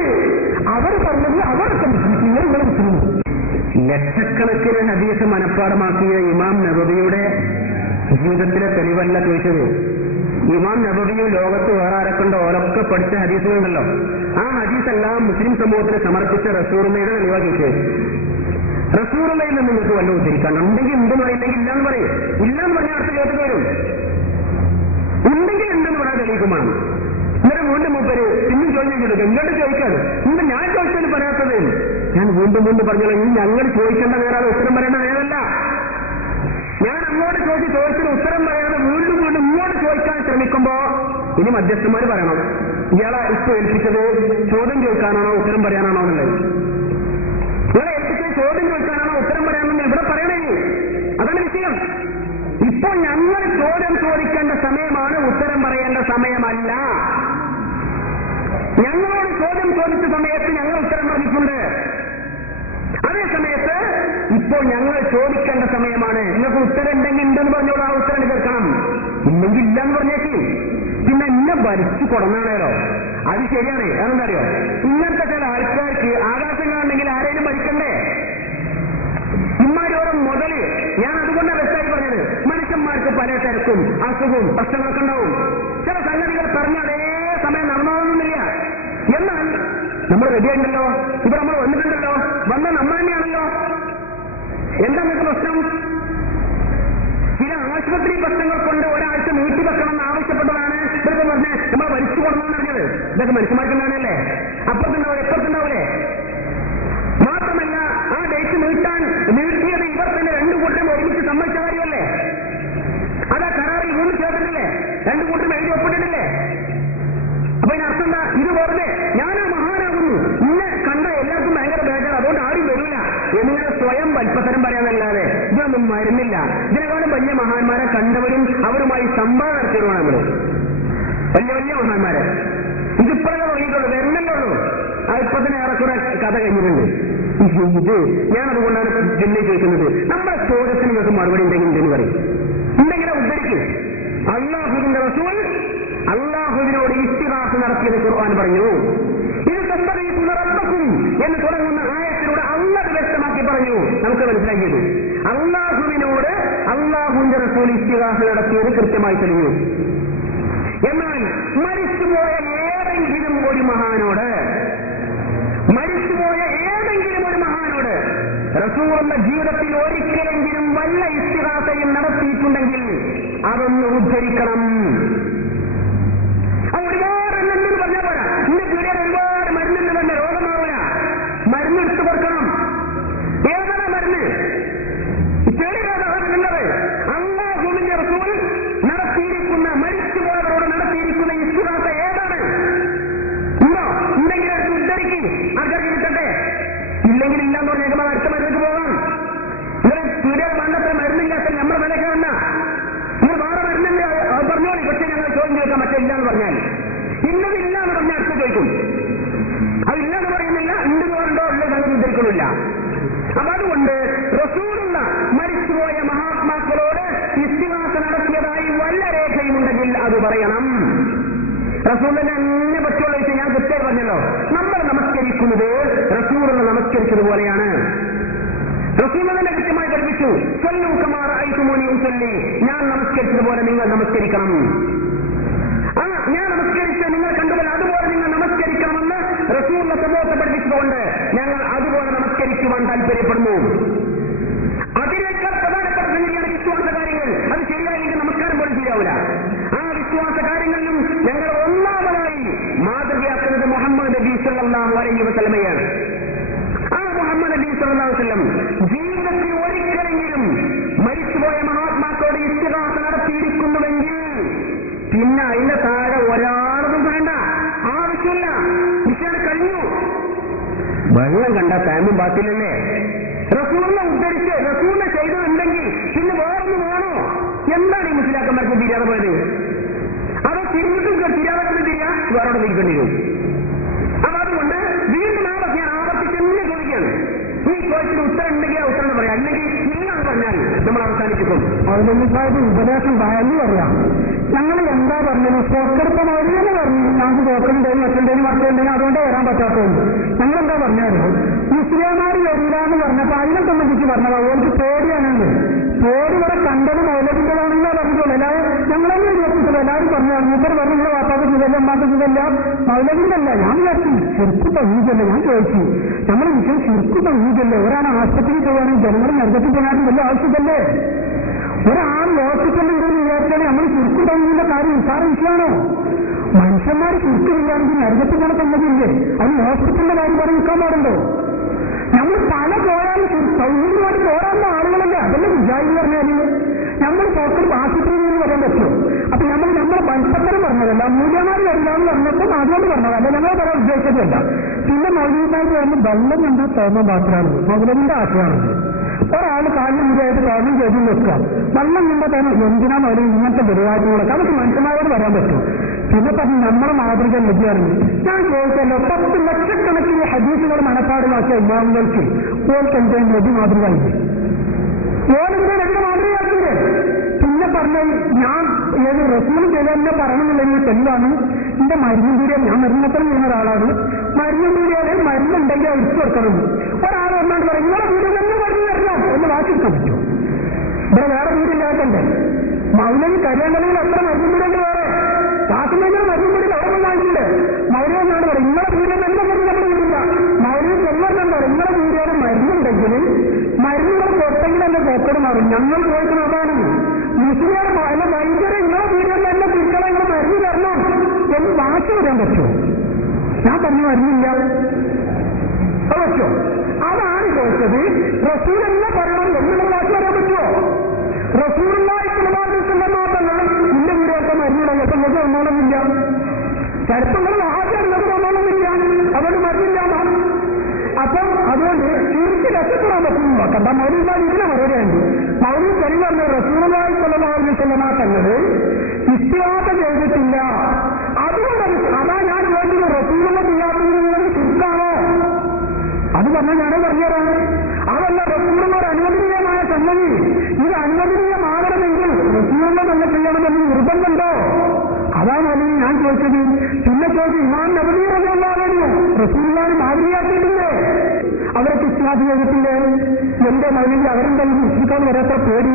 അവർ പറഞ്ഞത് അവരൊക്കെ നിങ്ങൾ വിശ്വസിക്കുന്നു. ലക്ഷക്കണക്കിന് ഹദീസ് മനപ്പാടമാക്കിയ ഇമാം നബവിയുടെ ജീവിതത്തിലെ തെളിവല്ല ചോദിച്ചത്. ഇമാം നബവിയും ലോകത്ത് വേറെ ആരൊക്കെണ്ടോ ഓരൊക്കെ പഠിച്ച ഹദീസുകളുണ്ടല്ലോ, ആ ഹദീസെല്ലാം മുസ്ലിം സമൂഹത്തിന് സമർപ്പിച്ച റസൂലുള്ളാഹിയുടെ തെളിവാ ചോദിച്ചത്. റസൂലുള്ളാഹിയിൽ നിന്ന് നിങ്ങൾക്ക് വല്ല ഉദ്ധരിക്കണം. ഉണ്ടെങ്കിൽ ഉണ്ടെന്ന് പറയില്ലെങ്കിൽ ഇല്ലാന്ന് പറയും. ഇല്ലാന്ന് പറഞ്ഞ അടുത്ത ചോദ്യത്തിൽ വരും. ഉണ്ടെങ്കിൽ ഉണ്ടെന്ന് പറയാൻ തെളിയിക്കുമാണ്. ഇന്നലെ വീണ്ടും മൂപ്പര് ഇന്നും ചോദ്യം ചെയ്തത് ഇങ്ങോട്ട് ചോദിക്കാണ്. ഇന്ന് ഞാൻ ചോദിച്ചതിന് പറയാത്തത് ഞാൻ വീണ്ടും പറഞ്ഞോളൂ. ഇനി ഞങ്ങൾ ചോദിക്കേണ്ട നേരാണ് ഉത്തരം പറയേണ്ട നേരമല്ല. ഞാൻ അങ്ങോട്ട് ചോദിച്ചതിന് ഉത്തരം പറയാതെ വീണ്ടും ഇങ്ങോട്ട് ചോദിക്കാൻ ശ്രമിക്കുമ്പോ ഇനി മധ്യസ്ഥന്മാർ പറയണം ഇയാളെ ഇപ്പൊ ഏൽപ്പിച്ചത് ചോദ്യം ചോദിക്കാനാണോ ഉത്തരം പറയാനാണോ എന്നുള്ളത്. ഇയാളെ ഏൽപ്പിച്ചത് ചോദ്യം ചോദിക്കാനാണോ ഉത്തരം പറയാനാണോ ഇവിടെ പറയണേ. അതാണ് വിഷയം. ഇപ്പോൾ ഞങ്ങൾ ചോദ്യം ചോദിക്കേണ്ട സമയമാണ്, ഉത്തരം പറയേണ്ട സമയമല്ല. ഞങ്ങളോട് ചോദ്യം ചോദിച്ച സമയത്ത് ഞങ്ങൾ ഉത്തരം പറഞ്ഞിട്ടുണ്ട്. അതേ സമയത്ത് ഇപ്പോൾ ഞങ്ങൾ ചോദിക്കേണ്ട സമയമാണ്. നിങ്ങൾക്ക് ഉത്തരം ഉണ്ടെങ്കിൽ ഉണ്ടെന്ന് പറഞ്ഞോളൂ, ആ ഉത്തരം കേൾക്കണം. ഇല്ലെങ്കിൽ ഇല്ലെന്ന് പറഞ്ഞേക്ക്. പിന്നെ എന്നെ ഭരിച്ചു കൊടുന്നാണല്ലോ. അത് ശരിയാണ്. അതെന്തറിയോ, ഇങ്ങനത്തെ ചില ആൾക്കാർക്ക് ആകാശം കാണണമെങ്കിൽ ആരെയും ഭരിക്കണ്ടേ? ഇമ്മാരോരം മുതല് ഞാൻ അതുകൊണ്ടാണ് വ്യക്തമായി പറഞ്ഞത്. മനുഷ്യന്മാർക്ക് പല തിരക്കും അസുഖവും പ്രശ്നങ്ങളൊക്കെ ഉണ്ടാവും. ചില സംഗതികൾ പറഞ്ഞ അതേ സമയം നടന്നോന്നുമില്ല. എന്നാൽ നമ്മൾ റെഡിയായിട്ടുണ്ടല്ലോ, ഇവിടെ നമ്മൾ വന്നിട്ടുണ്ടല്ലോ, വന്ന നമ്മൾ തന്നെയാണല്ലോ. എന്താ നിങ്ങൾക്ക് പ്രശ്നം? ചില ആശുപത്രി പ്രശ്നങ്ങൾ കൊണ്ട് ഒരാഴ്ച നീട്ടിവെക്കണമെന്ന് ആവശ്യപ്പെട്ടതാണ് ഇവർക്ക് പറഞ്ഞ് നമ്മൾ വലിച്ചു കൊടുക്കണമെന്ന് പറഞ്ഞത്. ഇതൊക്കെ മനുഷ്യന്മാർക്കുണ്ടാണല്ലേ, അപ്പുറത്തുണ്ടാവില്ലേ എപ്പുറത്തുണ്ടാവില്ലേ? മാത്രമല്ല ആ ഡേറ്റ് നീട്ടിയത് ഇവർ തന്നെ 2 കൂട്ടരും ഒരുമിച്ച് സമ്മതിച്ച കാര്യമല്ലേ? അതാ കരാറിൽ വീണ്ടും ചേർത്തിട്ടില്ലേ? 2 കൂട്ടരും എഴുതി ഒപ്പിട്ടിട്ടില്ലേ? അപ്പൊ ഇതിനർത്ഥം എന്താ? ഇത് വെറുതെ ഞാനാ മഹാനാകുന്നു, ഇന്നെ കണ്ട എല്ലാവർക്കും ഭയങ്കര ബേജാർ, അതുകൊണ്ട് ആരും വരില്ല എന്നിങ്ങനെ സ്വയം വൽപ്പത്തരം പറയാനല്ലാതെ ഇതൊന്നും മരുന്നില്ല. ഇതിനെക്കാളും വലിയ മഹാന്മാരെ കണ്ടവരും അവരുമായി സംവാദം നടത്തിയവരുമാണ് നമ്മള്. വലിയ മഹാന്മാരെ ഇതിപ്പോഴേ തുടങ്ങിയിട്ടുള്ളൂ, വരുന്നല്ലേ ഉള്ളൂ. ആ ഇപ്പൊ തന്നെ ഏറെക്കുറെ കഥ കഴിഞ്ഞിട്ടുണ്ട്. ഇത് ഞാനതുകൊണ്ടാണ് പിന്നെ ചോദിക്കുന്നത്, നമ്മുടെ ചോദ്യത്തിന് നിങ്ങൾക്ക് മറുപടി ഉണ്ടെങ്കിൽ എന്ന് പറയും. ഉണ്ടെങ്കിലെ ഉദ്ധരിക്കും. അല്ലാഹുവിന്റെ റസൂൽ അല്ലാഹുവിനോട് ഇസ്തിഗാസ നടത്തിയത് ഖുർആൻ പറഞ്ഞു. ഇത് തസ്തഗീസുന റബ്ബക്കും എന്ന് തുടങ്ങുന്ന ആയത്തിലൂടെ അല്ലാഹു വ്യക്തമാക്കി പറഞ്ഞു. നമുക്ക് മനസ്സിലാക്കിയത് അല്ലാഹുവിനോട് അല്ലാഹുവിന്റെ റസൂൽ ഇസ്തിഗാസ നടത്തിയത് കൃത്യമായി തെളിഞ്ഞു. എന്നാൽ മരിച്ചുപോയ ഏതെങ്കിലും ഒരു മഹാനോട് റസൂലുള്ള ജീവിതത്തിൽ ഒരിക്കലെങ്കിലും വല്ല ഇസ്തിഗാസയും നടത്തിയിട്ടുണ്ടെങ്കിൽ അതൊന്ന് ഉദ്ധരിക്കണം. ഒരുപാട് എണ്ണെന്ന് പറഞ്ഞാൽ പോരാ. ഇന്ന് പീടികയിൽ ഒരുപാട് മരുന്നെന്ന് പറഞ്ഞ രോഗമാവില്ല. മരുന്നെടുത്ത് കൊടുക്കണം. ഏതാണ് മരുന്ന്? ചെറിയുള്ളത് അല്ലാഹുവിന്റെ റസൂൽ നടത്തിയിരിക്കുന്ന മരിച്ചുപോയവരോട് നടത്തിയിരിക്കുന്ന ഇസ്തിഗാസ ഏതാണ്? ഉണ്ടോ? ഉണ്ടെങ്കിൽ അടുത്ത് ഉദ്ധരിക്ക്, ആൾക്കാർക്ക് കിട്ടട്ടെ. ഇല്ലെങ്കിൽ ഇല്ലാന്ന് പറഞ്ഞേക്കുമ്പോൾ അടുത്ത മരുന്നിക്ക് പോകാം. ഇവർ പീടികയിൽ വേണ്ടത്ര മരുന്നില്ലാത്ത നമ്മുടെ വിലക്ക് വന്ന നിങ്ങൾ വേറെ മരുന്നില്ല പറഞ്ഞോളി, പക്ഷേ ഞങ്ങൾ ചോദ്യം ചോദിക്കാൻ മറ്റേ ഇല്ലാന്ന് പറഞ്ഞാൽ ഇന്നത് ഇല്ലാന്ന് പറഞ്ഞാൽ അടുത്ത് ചോദിക്കും. അതില്ലാന്ന് പറയുന്നില്ല, ഉണ്ടെന്ന് പറഞ്ഞോ ഉള്ള സംഗതി ഉദ്ധരിക്കുന്നില്ല. അപ്പൊ അതുകൊണ്ട് റസൂലുള്ള മരിച്ചുപോയ മഹാത്മാക്കളോട് ഇസ്തിഗാസ നടത്തിയതായി വല്ല രേഖയുമുണ്ടെങ്കിൽ അത് പറയണം. റസൂലിനെ എന്നെ പറ്റുള്ള വിഷയം ഞാൻ കൃത്യമായി പറഞ്ഞല്ലോ. നമ്മൾ നമസ്കരിക്കുന്നത് റസൂലുള്ള നമസ്കരിച്ചതുപോലെയാണ്. റസൂലിനെ കൃത്യമായി പഠിപ്പിച്ചു. സ്വല്ലൂ കമാ റഅയ്തുമൂനി ഉസല്ലി, ഞാൻ നമസ്കരിച്ചതുപോലെ നിങ്ങൾ നമസ്കരിക്കണം. ഞാൻ നമസ്കരിച്ച് നിങ്ങൾ കണ്ടുപോലെ അതുപോലെ നിങ്ങൾ നമസ്കരിക്കണമെന്ന് റസൂലിനെ സമൂഹത്തെ പഠിപ്പിച്ചതുകൊണ്ട് ഞങ്ങൾ അതുപോലെ നമസ്കരിക്കുവാൻ താല്പര്യപ്പെടുന്നു. അതിനേക്കാൾ പ്രധാനപ്പെട്ട സംഗതിയാണ് വിശ്വാസ കാര്യങ്ങൾ. അത് ശരിയായില്ലെങ്കിൽ നമസ്കാരം പോലും ശരിയാവില്ല. ആ വിശ്വാസ കാര്യങ്ങളിലും ഞങ്ങൾ ഒന്നാമതായി മാതൃകയാക്കുന്നത് മുഹമ്മദ് നബി സല്ലല്ലാഹു അലൈഹി വസല്ലമയാണ്. ആ മുഹമ്മദ് നബി സല്ലല്ലാഹു അലൈഹി വസല്ലം ജീവിതത്തിൽ ഒരിക്കലെങ്കിലും മരിച്ചുപോയ മഹാത്മാക്കളോട് ഇസ്തിഗാസ നടത്തിയിരിക്കുന്നുവെങ്കിൽ പിന്നെ അതിന്റെ താഴെ ഒരാളൊന്നും വേണ്ട, ആവശ്യമില്ല. വിഷയം കഴിഞ്ഞു. വെള്ളം കണ്ട പാമ്പും പാത്തില്ലല്ലേ? റസൂലിനെ ഉദ്ധരിച്ച് റസൂലിനെ ചെയ്തതുണ്ടെങ്കിൽ പിന്നെ വേറൊന്ന് വേണോ? എന്താണ് ഈ മുസ്ലിയാക്കന്മാർക്ക് തിരിയാതെ പോയത്? അത് തിരിഞ്ഞിട്ടും തിരിയാതെ തിരിയാ വേറോടെ നിൽക്കേണ്ടി വരും. അപ്പൊ അതുകൊണ്ട് വീണ്ടും ഞാൻ ആവർത്തിച്ചെന്നെ ചോദിക്കുകയാണ്. ഈ ചോദിച്ചിട്ട് ഉത്തരം ഉണ്ടെങ്കിൽ ആ ഉത്തരം പറയാം, അല്ലെങ്കിൽ നിങ്ങളാണ് പറഞ്ഞാൽ നമ്മൾ അവസാനിപ്പിക്കും. മൗലവിസായിട്ട് ഉപദേശം വാല്യൂ പറയാം. ഞങ്ങൾ എന്താ പറഞ്ഞത്? പോക്കെടുത്ത മൗലിയെന്ന് പറഞ്ഞു. ഞങ്ങൾക്ക് പോക്കുണ്ടേനും മറ്റുണ്ടേനും മറ്റുണ്ടേനും അതുകൊണ്ടേ വരാൻ പറ്റാത്തതുണ്ട്. ഞങ്ങളെന്താ പറഞ്ഞാല് മുസ്ലിംമാർ വരില്ല എന്ന് പറഞ്ഞപ്പോ അതിനെ സംബന്ധിച്ച് പറഞ്ഞത് അവർക്ക് പേടിയാണെന്ന്. പേടി ഇവിടെ കണ്ടത് മൗലവിൻ്റെതാണെന്നാ പറഞ്ഞോളൂ. അല്ലാതെ ഞങ്ങളെന്നെ വിചാരിച്ചില്ല. എല്ലാവരും പറഞ്ഞാണ് മൂപ്പർ പറഞ്ഞു ഇവിടെ വാപ്പാക്ക് സുഖമില്ല അമ്മാക്ക് സുഖമില്ല മൗലവിന്റെ അല്ല. ഞാൻ വിചാരിച്ചു ശിർക്ക് തൗഹീദല്ലേ. ഞാൻ ചോദിച്ചു നമ്മൾ വിഷയം ശിർക്ക് തൗഹീദല്ലേ? ഒരാൾ ആശുപത്രിയിൽ പോവുകയാണെങ്കിൽ ജനങ്ങൾ നരകത്തിൽ പോകാനും വലിയ ആവശ്യമില്ലേ? ഒരാൾ ഹോസ്പിറ്റലിൽ ഉണ്ടെന്ന് വിചാരിച്ചാൽ നമ്മൾ ശിർക്ക് തൗഹീദിന്റെ കാര്യം നിസ്സാര വിഷയമാണോ? മനുഷ്യന്മാർ ശിർക്കില്ലാണെങ്കിൽ നരകത്തിൽ പോണ സംഗതിയില്ലേ? അത് ഹോസ്പിറ്റലിന്റെ കാര്യം പറഞ്ഞ് നിൽക്കാൻ പാടുണ്ടോ? നമ്മൾ പല പോയാലും തൗഹീദുമായിട്ട് പോരാടുന്ന ആളുകളല്ല. അതല്ലേ വിചാരിച്ച് പറഞ്ഞാല് നമ്മൾ പുറത്ത് ആശുപത്രിയിൽ നിന്ന് പറയാൻ പറ്റുമോ? അപ്പൊ നമ്മളെ ബന്ധത്തരം പറഞ്ഞതല്ല, മൂല്യമാർ വരില്ലാന്ന് പറഞ്ഞപ്പോൾ അതുകൊണ്ട് പറഞ്ഞതല്ല, ഞങ്ങൾ പറയാൻ ഉദ്ദേശിച്ചതല്ല. പിന്നെ മൗലവിമാർക്ക് വരുമ്പോൾ വെള്ളം കണ്ടാൽ തോന്നാൻ മാത്രമാണ് മൗലവിന്റെ ആശയമാണത്. ഒരാൾ കാലിന് മുമ്പായിട്ട് തോന്നും ചെയ്തു വെക്കുക. വെള്ളം കണ്ടാൽ തന്നെ എന്തിനാ മൗലവി ഇങ്ങനത്തെ പരിപാടികളൊക്കെ നമുക്ക് മനുഷ്യന്മാരോട് പറയാൻ പറ്റും. പിന്നെ പറഞ്ഞ് നമ്മുടെ മാതൃക ലഭ്യമാണ്. ഞാൻ ചോദിച്ചല്ലോ 10 ലക്ഷക്കണക്കിന് ഹദീസുകൾ മനപ്പാടിലാക്കിയ ഇമാമുകൾക്ക് ഓർക്കെന്തേ നബി മാതൃകയില്ലേ? ഓരെന്തേ എന്റെ മാതൃകയാക്കില്ലേ? പിന്നെ പറഞ്ഞ ഞാൻ ഏത് റസൂൽ ചെയ്തെന്നെ പറയണമെന്നുണ്ടെങ്കിൽ തെളിവാണ്. എന്റെ മരുന്നും കൂടിയാൽ ഞാൻ മരുന്നത്തരം ചെയ്യുന്ന ഒരാളാണ്. മരുന്നും കൂടിയാൽ മരുന്നുണ്ടെങ്കിൽ അഴിച്ചു കൊടുക്കണം. ഒരാൾ ഒന്നാണ്ട് പറയും നിങ്ങളെ വീട്ടിൽ തന്നെ മരുന്ന് തരണം എന്ന് വാക്കിക്കാൻ പറ്റും. ഇവിടെ വേറെ വീടില്ലാത്തണ്ടേ? മൗലവി കരിയണ്ടെങ്കിൽ അത്ര മരുന്നും കൂടി ഉണ്ട്. വേറെ കാത്തുമെങ്കിൽ മരുന്നും കൂടി അവിടെ വാങ്ങിച്ചിട്ടുണ്ട്. മൗലവി എന്നാണ് പറയും നിങ്ങളെ വീട്ടിൽ തന്നെ മരുന്ന് നമ്മുടെ വീടില്ല. മൗലവി ചെല്ലുമെന്നാണ് പറയും നിങ്ങളെ വീടുകാരെ മരുന്നുണ്ടെങ്കിൽ മരുന്നുകൾ കൊടുത്തെങ്കിൽ എന്റെ പോക്കട് മാറും. ഞങ്ങൾ പോയിട്ട് അതാണ് മുസ്ലിം അല്ല ഭയങ്കര നിങ്ങളെ വീടുകളിൽ തന്നെ തിരിച്ചള നിങ്ങൾ മരുന്ന് തരണം എന്ന് വാശി വരാൻ പറ്റുമോ? ഞാൻ പറഞ്ഞു മരുന്നില്ല അത് പറ്റുമോ? അതാണ് ചോദിച്ചത്. റസൂൽ എന്നെ പറയണം എന്നുള്ള വാശി വരാൻ പറ്റുമോ? റസൂലുള്ളാഹിക്ക് മാത്രമല്ല നിന്റെ വീടുകൾക്ക് മരുന്നിടല്ല. അപ്പൊ നിങ്ങൾക്ക് വന്നോളമില്ല. ചരിത്രങ്ങൾ മഹാചാര്യങ്ങൾക്ക് വന്നോളമില്ല. അതുകൊണ്ട് മരുന്നില്ലാമോ? അപ്പം അതുകൊണ്ട് ശിർക്ക് രക്ഷപ്പെടാൻ പറ്റുന്നു. കണ്ട മൗലിക ഇതിനെ മറുപടിയുണ്ട്. മൗലിക തെളിവല്ല റസൂലുള്ളാഹി സ്വല്ലല്ലാഹു അലൈഹി വസല്ലം തന്നത് ഇസ്തിഹാസ ചെയ്തിട്ടില്ല. അതുകൊണ്ട് അതാ ഞാൻ ചോദിച്ചത് റസൂലുള്ള ചെയ്യാത്തത് ശിർക്കാണോ? അത് പറഞ്ഞാൽ ഞാനേ പറഞ്ഞുതരാം. അതല്ല റസൂലുള്ള ഒരു അനുവദനീയമായ സംഗതി. ഇത് അനുവദനീയമാകണമെങ്കിൽ റസൂലുള്ള തന്നെ ചെയ്യണമെന്ന് നിർബന്ധമുണ്ടോ? അതാണ് അല്ലെങ്കിൽ ഞാൻ ചോദിച്ചത്. പിന്നെ ചോദിച്ചു ഇമാം നബവി റളിയല്ലാഹു അൻഹു റസൂലുള്ളാഹിനെ മാതൃകയാക്കിയിട്ടില്ലേ? അവരൊക്കെ ഇസ്തിഹാസ് ചെയ്തിട്ടില്ലേ? എന്റെ മൗലിക അവരെന്തായാലും മുസ്ലിക്കാൻ വരാത്ത പേടി.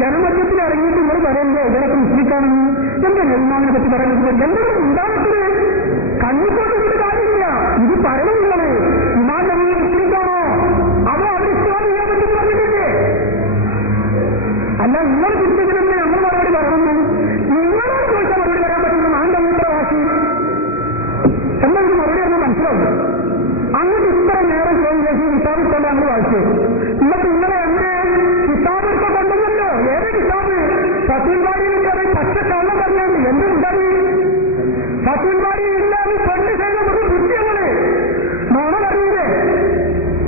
ജനമധ്യത്തിൽ ഇറങ്ങിയിട്ട് ഇവർ പറയണ്ടേ ഇവരൊക്കെ മുസ്ലിക്കാണെന്ന്? എന്റെ നെൽമാവിനെ പറ്റി പറയുന്നത് എന്തെങ്കിലും ഉണ്ടാകത്തില്ലേ? കണ്ണിക്കൊണ്ടിട്ട് കാര്യമില്ല. ഇത് പറയണം നിങ്ങള് ഇമാം നബവി മുസ്ലിക്കാണോ അതോ അവർ ഇസ്തിഹാസ് ചെയ്യാൻ പറ്റും പറഞ്ഞിട്ടില്ലേ? അല്ല നിങ്ങൾ ചിന്തിച്ചിട്ടുണ്ട് നമ്മൾ മറുപടി പറയുന്നു. നിങ്ങളോട് ചോദിച്ചാൽ മറുപടി വരാൻ പറ്റുന്ന ഞാൻ തങ്ങളുടെ വാശി എന്നാൽ മറുപടി എന്ന് മനസ്സിലാവും. അങ്ങോട്ട് ഇത്ര നേരം ചോദിച്ചു കിതാബ് കൊണ്ട് നമ്മൾ വായിച്ചു. എന്നിട്ട് ഇന്നലെ എന്റെ കിതാബ് ഒക്കെ കൊണ്ടുവന്നല്ലോ. ഏത് കിതാബ്? ഫത്തുൽ ബാരിയിൽ പച്ച കള്ളം പറഞ്ഞാണ്. എന്തുണ്ടായി ഫത്തുൽ ബാരിയിൽ ഇല്ലാതെ പെണ്ണ് ചെയ്ത ഒരു ബുദ്ധിയാണ് മോണറിയില്ലേ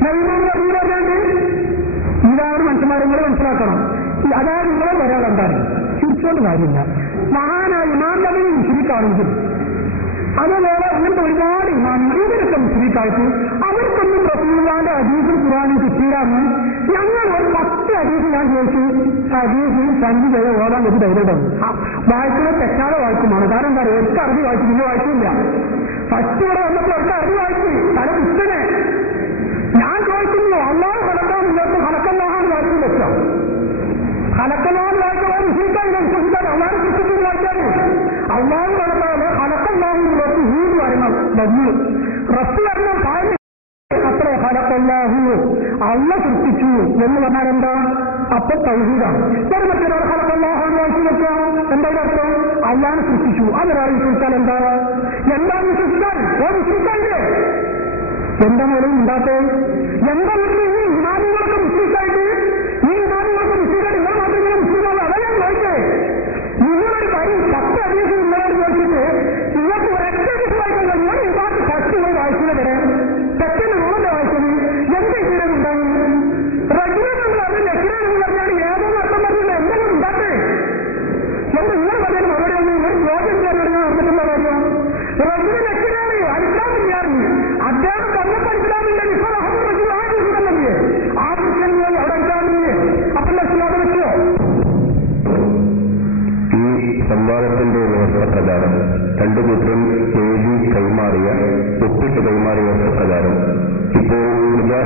നെയ്മോട് അറിയാണ്ട്. ഇതാണ് മനുഷ്യന്മാരെ നിങ്ങൾ മനസ്സിലാക്കണം. അതായത് നിങ്ങളെ ഒരാളെന്താണ് ചിരിച്ചോണ്ട് കാര്യമില്ല. മഹാനായ ഇമാം നബി മുസ്ലിക്കാണെങ്കിൽ അതുപോലെ അങ്ങനത്തെ ഒരുപാട് ഇമാമികൾ ഇവരൊക്കെ മുസ്ലിക്കായിട്ട് അവർക്കൊന്നും റസൂലുള്ളാഹിന്റെ ഹദീസും ഖുർആനും കിട്ടിയില്ലാന്ന്. ഞങ്ങൾ ഒരു 10 ഹദീസ് ഞാൻ ചോദിച്ചു. ഹദീസിൽ 5 ചെയ്ത് ഓടാൻ ഒരു ധൈര്യം വായിക്കുന്നത് തെറ്റാതെ വായിക്കുമാണ്. കാരണം എന്താ പറയുക ഒറ്റ അറബി വായിച്ചു പിന്നെ വായിച്ചില്ല. ഫസ്റ്റ് ഇവിടെ വന്നപ്പോൾ ഒറ്റ അറബി വായിച്ചു തല കുത്തനെ. ഞാൻ ചോദിക്കുന്നു അള്ളാഹു ഹലക്കാൻ നിങ്ങൾക്ക് ഹലക്കല്ലാഹാന്ന് വായിച്ചു വെച്ചോ? ഹലക്കല്ലാന്ന് വായിക്കാൻ മുസ്ലിക്കായി വിശ്വസിക്കാൻ അള്ളാഹു സൃഷ്ടിച്ചു വായിച്ചാൽ അള്ളാഹു ഹലക്കാതെ ഹലക്കല്ലാഹു ഹൂന്ന് വരണം. വന്നു റബ്ബ് വരണം പായ അത്രേ ഹലക്കല്ലാഹു അള്ള സൃഷ്ടിച്ചു എന്ന് പറഞ്ഞാൽ എന്താ? അപ്പൊ തൗഹീദാണ്. മറ്റൊരാൾ ഹലക്കല്ലാഹു വായിച്ചു വെക്കാം. എന്താ അർത്ഥം? അള്ളാഹനെ സൃഷ്ടിച്ചു. അതൊരാൾ വിശ്വസിച്ചാൽ എന്താണ്? എന്താണ് വിശ്വസിക്കാൻ? വിശ്വസിക്കാല്ലേ? എന്താ മൂലം ഉണ്ടാത്തേ? എന്താ ഈ ഇമാമികളൊക്കെ മുസ്ലിക്കായിട്ട് ഈ ഇമാമികളൊക്കെ മുസ്ലിക്കായിട്ട് നിങ്ങൾ മാത്രം ഇങ്ങനെ മുസ്ലിമാണ്. അതാ ഞാൻ ചോദിച്ചേ. നിങ്ങളൊരു കാര്യം 10 ഹദീസ് നിങ്ങളോട് ചോദിച്ചിട്ട് നിങ്ങൾക്ക് ഒരൊറ്റ ഹദീസ് വായിക്കാൻ കഴിഞ്ഞാൽ ഈ ബാക്കി 10 വായിക്കുന്നത് തെറ്റെന്ന് നിങ്ങളുടെ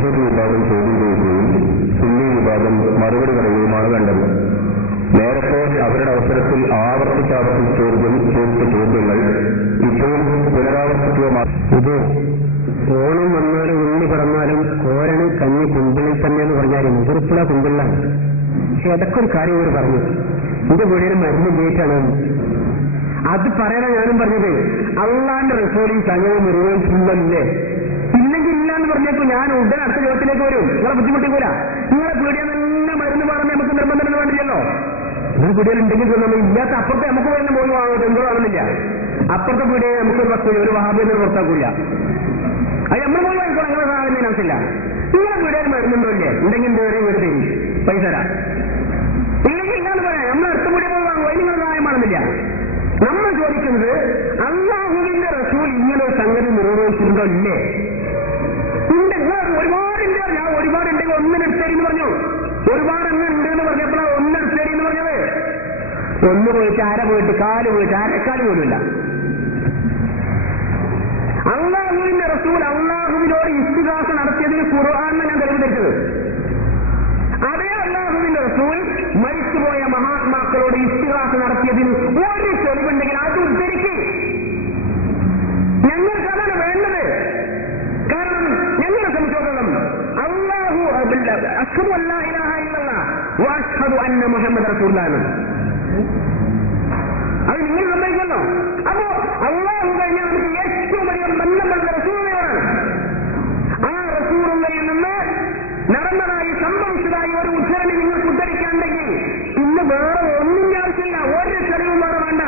വഹീദ് വിഭാഗം ചോദ്യം ചെയ്യുകയും സുന്നി വിഭാഗം മറുപടി പറയുകയുമാണ് വേണ്ടത്. നേരത്തെ അവരുടെ അവസരത്തിൽ ആവർത്തിച്ച ചോദിച്ച ചോദ്യങ്ങൾ ഇപ്പോഴും പുനരാവർത്തിക്കുകയാണ്. ഇത് ഓണം വന്നാലും ഉണ്ണി പിറന്നാലും കോരന് കഞ്ഞി കുമ്പിളിൽ തന്നെ എന്ന് പറഞ്ഞാൽ മുതിർപ്പുള്ള കുമ്പിളാണ്. പക്ഷെ അതൊക്കെ ഒരു കാര്യം ഇവർ പറഞ്ഞു, എന്റെ വീടിന് മരുന്ന് ഉപയോഗിച്ചാണ്. അത് പറയാനാ ഞാനും പറഞ്ഞത്. അള്ളാന്റെ റസൂലും സംഘവും നിർവഹിച്ചില്ലേ, ഇല്ലെങ്കിൽ ഇല്ല എന്ന് പറഞ്ഞപ്പോ ഞാൻ ഉടൻ അടുത്ത ചോദ്യത്തിലേക്ക് വരും. നിങ്ങളെ ബുദ്ധിമുട്ടിക്കൂല. നിങ്ങളെ പീടിയ തന്നെ മരുന്ന് പറഞ്ഞ് നമുക്ക് നിർബന്ധം വേണ്ടില്ലല്ലോ. നിങ്ങൾ പീടിയയിലുണ്ടെങ്കിൽ നമ്മൾ ഇല്ലാത്ത അപ്പുറത്തെ നമുക്ക് തന്നെ പോയി വാങ്ങുന്നത് എന്തോ ആണെന്നില്ല. അപ്പുറത്തെ പീടിയെ നമുക്കൊരു വസ്തു ഒരു വഹാബിനെ പുറത്താക്കൂല. അത് നമ്മൾ പോയി വാങ്ങിക്കോളാം. നിങ്ങളെ സഹായം ആവശ്യമില്ല. നിങ്ങളെ പീടിയയിൽ മരുന്നുണ്ടോ ഇല്ലേ, ഉണ്ടെങ്കിൽ എന്തോരെ വീട് തരും, പൈസ തരാം. ഇല്ലെങ്കിൽ ഇല്ലാന്ന് പറയാം. നമ്മൾ അടുത്ത പീടിയ പോയി വാങ്ങും, അതിന് നിങ്ങൾ സഹായമാണെന്നില്ല. നമ്മൾ ചോദിക്കുന്നത് അല്ലാഹുവിന്റെ റസൂൽ ഇങ്ങനെ ഒരു സംഗതി നിർവഹിച്ചിട്ടുണ്ടോ ഇല്ലേ? ഒരുപാടുണ്ട്. ഞാൻ ഒരുപാടുണ്ടെങ്കിൽ ഒന്നിനെടുത്തേരിന്ന് പറഞ്ഞു. ഒരുപാട് എണ്ണം ഉണ്ട് എന്ന് പറഞ്ഞപ്പോഴാണ് ഒന്നെടുത്തേരിന്ന് പറഞ്ഞത്. ഒന്ന് പോയിട്ട് അര പോയിട്ട് കാല് പോയിട്ട് അരക്കാല് പോലുമില്ല. അള്ളാഹുവിന്റെ റസൂൽ അള്ളാഹുവിനോട് ഇസ്തിഗാസ നടത്തിയതിന് ഖുർആനിനെ ഞാൻ തെളിവ് ധരിച്ചത്. അതേ അള്ളാഹുവിന്റെ റസൂൽ മരിച്ചുപോയ മഹാത്മാക്കളോട് ഇസ്തിഗാസ നടത്തിയതിന് ഒരു തെളിവുണ്ടെങ്കിൽ അത് ഉദ്ധരിക്കും. ഞങ്ങൾക്ക് അതാണ് വേണ്ടത്. കാരണം ഞങ്ങളെ സംബന്ധിച്ചിടത്തോളം അല്ലാഹു അഷ്ഹദു അല്ലാ ഇലാഹ ഇല്ലല്ലാഹ് വ അഷ്ഹദു അന്ന മുഹമ്മദ് റസൂലുള്ളാഹ്, അത് നിങ്ങൾ സമ്മതിക്കല്ലോ. അപ്പോ അല്ലാഹു കഴിഞ്ഞാൽ നമുക്ക് ഏറ്റവും വലിയ ബന്ധമുള്ള റസൂലുള്ളാഹിയാണ്. ആ റസൂലുള്ളാഹിൽ നിന്ന് നടന്നതായി സംഭവിച്ചതായി ഒരു ഉദ്ധരണി നിങ്ങൾക്ക് ഉദ്ധരിക്കാണ്ടെങ്കിൽ ഇന്ന് വേറെ ഒന്നിന്റെ ആവശ്യമില്ല. ഒരു തെളിവും വേറെ വേണ്ട,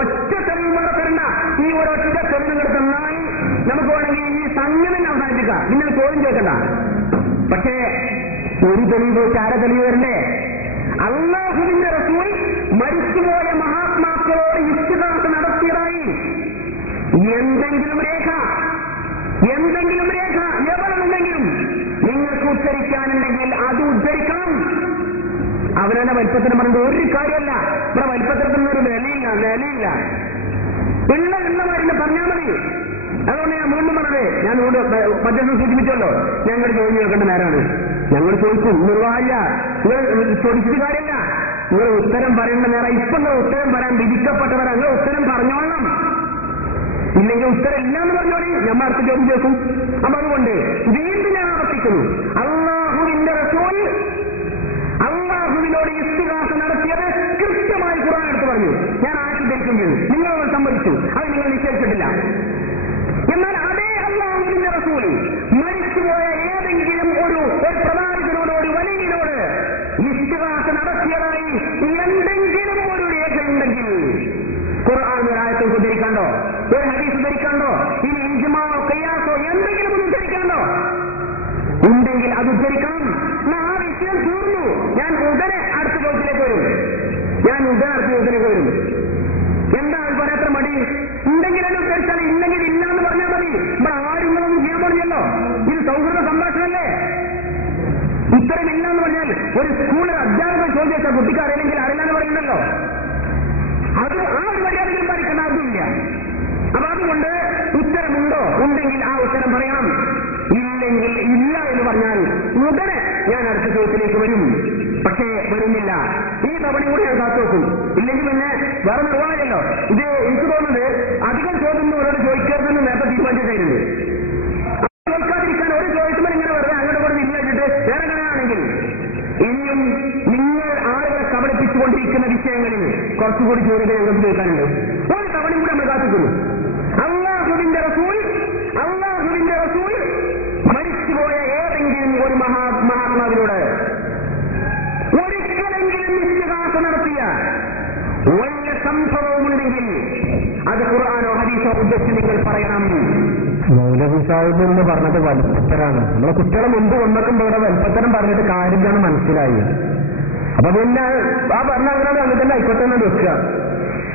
ഒറ്റ തെളിവ് വേറെ തരണ്ട. ഈ ഒരൊറ്റ തെളിവുകൾ തന്നാൽ നമുക്ക് വേണമെങ്കിൽ ഈ സംഗതി അവസാനിപ്പിക്കാം, നിങ്ങൾ ചോദ്യം ചോദിക്കണ്ട. പക്ഷേ ഒരു തെളിവ് ചോദിച്ച് ആരെ തെളിവ് വരണ്ടേ? അല്ലാഹുവിന്റെ റസൂൽ മരിച്ചുപോയ മഹാത്മാക്കളോട് ഇസ്തിഗാസ നടത്തിയതായി എന്തെങ്കിലും രേഖ എവരുണ്ടെങ്കിലും നിങ്ങൾക്ക് ഉദ്ധരിക്കാനുണ്ടെങ്കിൽ അത് ഉദ്ധരിക്കണം. അവനെ വലിപ്പത്തിന് പറഞ്ഞത് ഒരു കാര്യമല്ല. ഇവിടെ വലിപ്പത്തിനൊരു നിലയില്ല. ഉള്ളവരെന്നെ പറഞ്ഞാൽ മതി. അതുകൊണ്ട് ഞാൻ വീണ്ടും പറഞ്ഞത്, ഞാൻ മറ്റൊന്ന് സൂചിപ്പിച്ചല്ലോ, ഞങ്ങൾ ചോദിച്ചു നോക്കേണ്ട നേരമാണ്. ഞങ്ങൾ ചോദിച്ചു, നിർവാഹമില്ല. നിങ്ങൾ ചോദിച്ചിട്ട് കാര്യമില്ല. നിങ്ങൾ ഉത്തരം പറയേണ്ട നേരം. ഇപ്പൊ നിങ്ങൾ ഉത്തരം പറയാൻ വിധിക്കപ്പെട്ടവരാ. നിങ്ങൾ ഉത്തരം പറഞ്ഞോളണം. ഇല്ലെങ്കിൽ ഉത്തരം ഇല്ലാന്ന് പറഞ്ഞോളി, നമ്മൾ അടുത്ത ചോദ്യം ചോദിക്കും. അപ്പൊ അതുകൊണ്ട് വീണ്ടും ഞാൻ ആവർത്തിക്കുന്നു, അല്ലാഹുവിന്റെ റസൂൽ അല്ലാഹുവിനോട് ഇസ്തിഗാസ നടത്തിയത് കൃത്യമായി ഖുർആൻ എടുത്ത് പറഞ്ഞു. ഞാൻ ആക്കി ധരിക്കുന്നത് നിങ്ങൾ സമ്മതിച്ചു, അത് നിങ്ങൾ നിശ്ചയിച്ചിട്ടില്ല. എന്നാൽ അതേ അല്ലാഹുവിന്റെ റസൂൽ മരിച്ചുപോയ ഏതെങ്കിലും ഒരു പ്രവാചകനോട്, ഒരു വലിയനോട് ഇസ്തിഗാസ നടത്തിയതായി എന്തെങ്കിലും ഒരു രേഖയുണ്ടെങ്കിൽ ഖുർആൻ ഒരു ആയത്ത് ഉദ്ധരിക്കാണ്ടോ, ഒരു ഹദീസ് ഉദ്ധരിക്കാണ്ടോ, ഇനി ഇജ്മാഅോ ഖിയാസോ എന്തെങ്കിലും ഒന്ന് ഉദ്ധരിക്കാണ്ടോ? ഉണ്ടെങ്കിൽ അത് ഉദ്ധരിക്കണം. ആ വിഷയം തീർന്നു. ഞാൻ ഉടനെ അടുത്ത ചോദ്യത്തിലേക്ക് വരും. എന്താ പറയാത്ര മടി? ഉണ്ടെങ്കിൽ അത് ഉദ്ധരിച്ചാൽ, ഇല്ലെങ്കിൽ ഇല്ല എന്ന് പറഞ്ഞാൽ മതി. ഇവിടെ ആരും ഒന്നും ചെയ്യാൻ പാടില്ലല്ലോ. ഇത് സൗഹൃദ സംഭാഷണമല്ലേ? ഉത്തരമില്ല എന്ന് പറഞ്ഞാൽ ഒരു സ്കൂളിൽ അധ്യാപകൻ ചോദിച്ചാൽ കുട്ടിക്ക് അറിയില്ലെങ്കിൽ അറിയില്ലെന്ന് പറയുന്നല്ലോ. അത് ആ ഒരു മര്യാദയും പാലിക്കേണ്ട ആവശ്യമില്ല. അപ്പൊ അതുകൊണ്ട് ഉത്തരമുണ്ടോ? ഉണ്ടെങ്കിൽ ആ ഉത്തരം പറയണം. ഇല്ലെങ്കിൽ ഇല്ല എന്ന് പറഞ്ഞാൽ ഉടനെ ഞാൻ അടുത്ത ചോദ്യത്തിലേക്ക് വരും. പക്ഷേ വരുന്നില്ല. ഈ തവണ കൂടി ഞാൻ കാത്തുവെക്കും. ഇല്ലെങ്കിൽ പിന്നെ വേറെ നിർവാഹമല്ലോ. ഇത് എനിക്ക് തോന്നുന്നത് അധികം ചോദ്യം ഒരാൾ ചോദിക്കരുതെന്ന് നേരത്തെ തീരുമാനിച്ചിട്ടായിരുന്നു. ചോദിക്കാതിരിക്കാൻ ഒരു ചോദിക്കുമ്പോൾ ഇങ്ങനെ വെറുതെ അങ്ങോട്ട് കൂടെ ഇല്ലാച്ചിട്ട് വേറെ കാണുകയാണെങ്കിൽ ഇനിയും നിങ്ങൾ ആളുകളെ കബളിപ്പിച്ചുകൊണ്ടിരിക്കുന്ന വിഷയങ്ങളിൽ കുറച്ചുകൂടി ചോദ്യങ്ങൾ ഞങ്ങൾക്ക് ചോദിക്കാനുണ്ട്. ഒരു തവണ കൂടി നമ്മൾ കാത്തിക്കുന്നു. അല്ലാഹുവിന്റെ റസൂൽ മരിച്ചുപോയ ഏതെങ്കിലും ഒരു മഹാത്മാവിനോട് ഒരിക്കലെങ്കിലും ഇസ്തിഗാസ നടത്തിയ വല്ല സംഭവമുണ്ടെങ്കിൽ അത് ഖുർആനോ ഹദീസോ ഉദ്ദേശിച്ച് നിങ്ങൾ പറയണം. മൗലവി സാഹിബ് എന്ന് പറഞ്ഞത് വലിപ്പത്തരാണ്. നമ്മളെ കുട്ടികളെ മുമ്പ് വന്നേക്കുമ്പോൾ ഇവിടെ വലിപ്പത്തരം പറഞ്ഞിട്ട് കാര്യമാണ് മനസ്സിലായി. അപ്പൊ പിന്നെ ആ പറഞ്ഞ അങ്ങനെ തന്നെ ആയിക്കോട്ടെ എന്ന് വെക്കുക.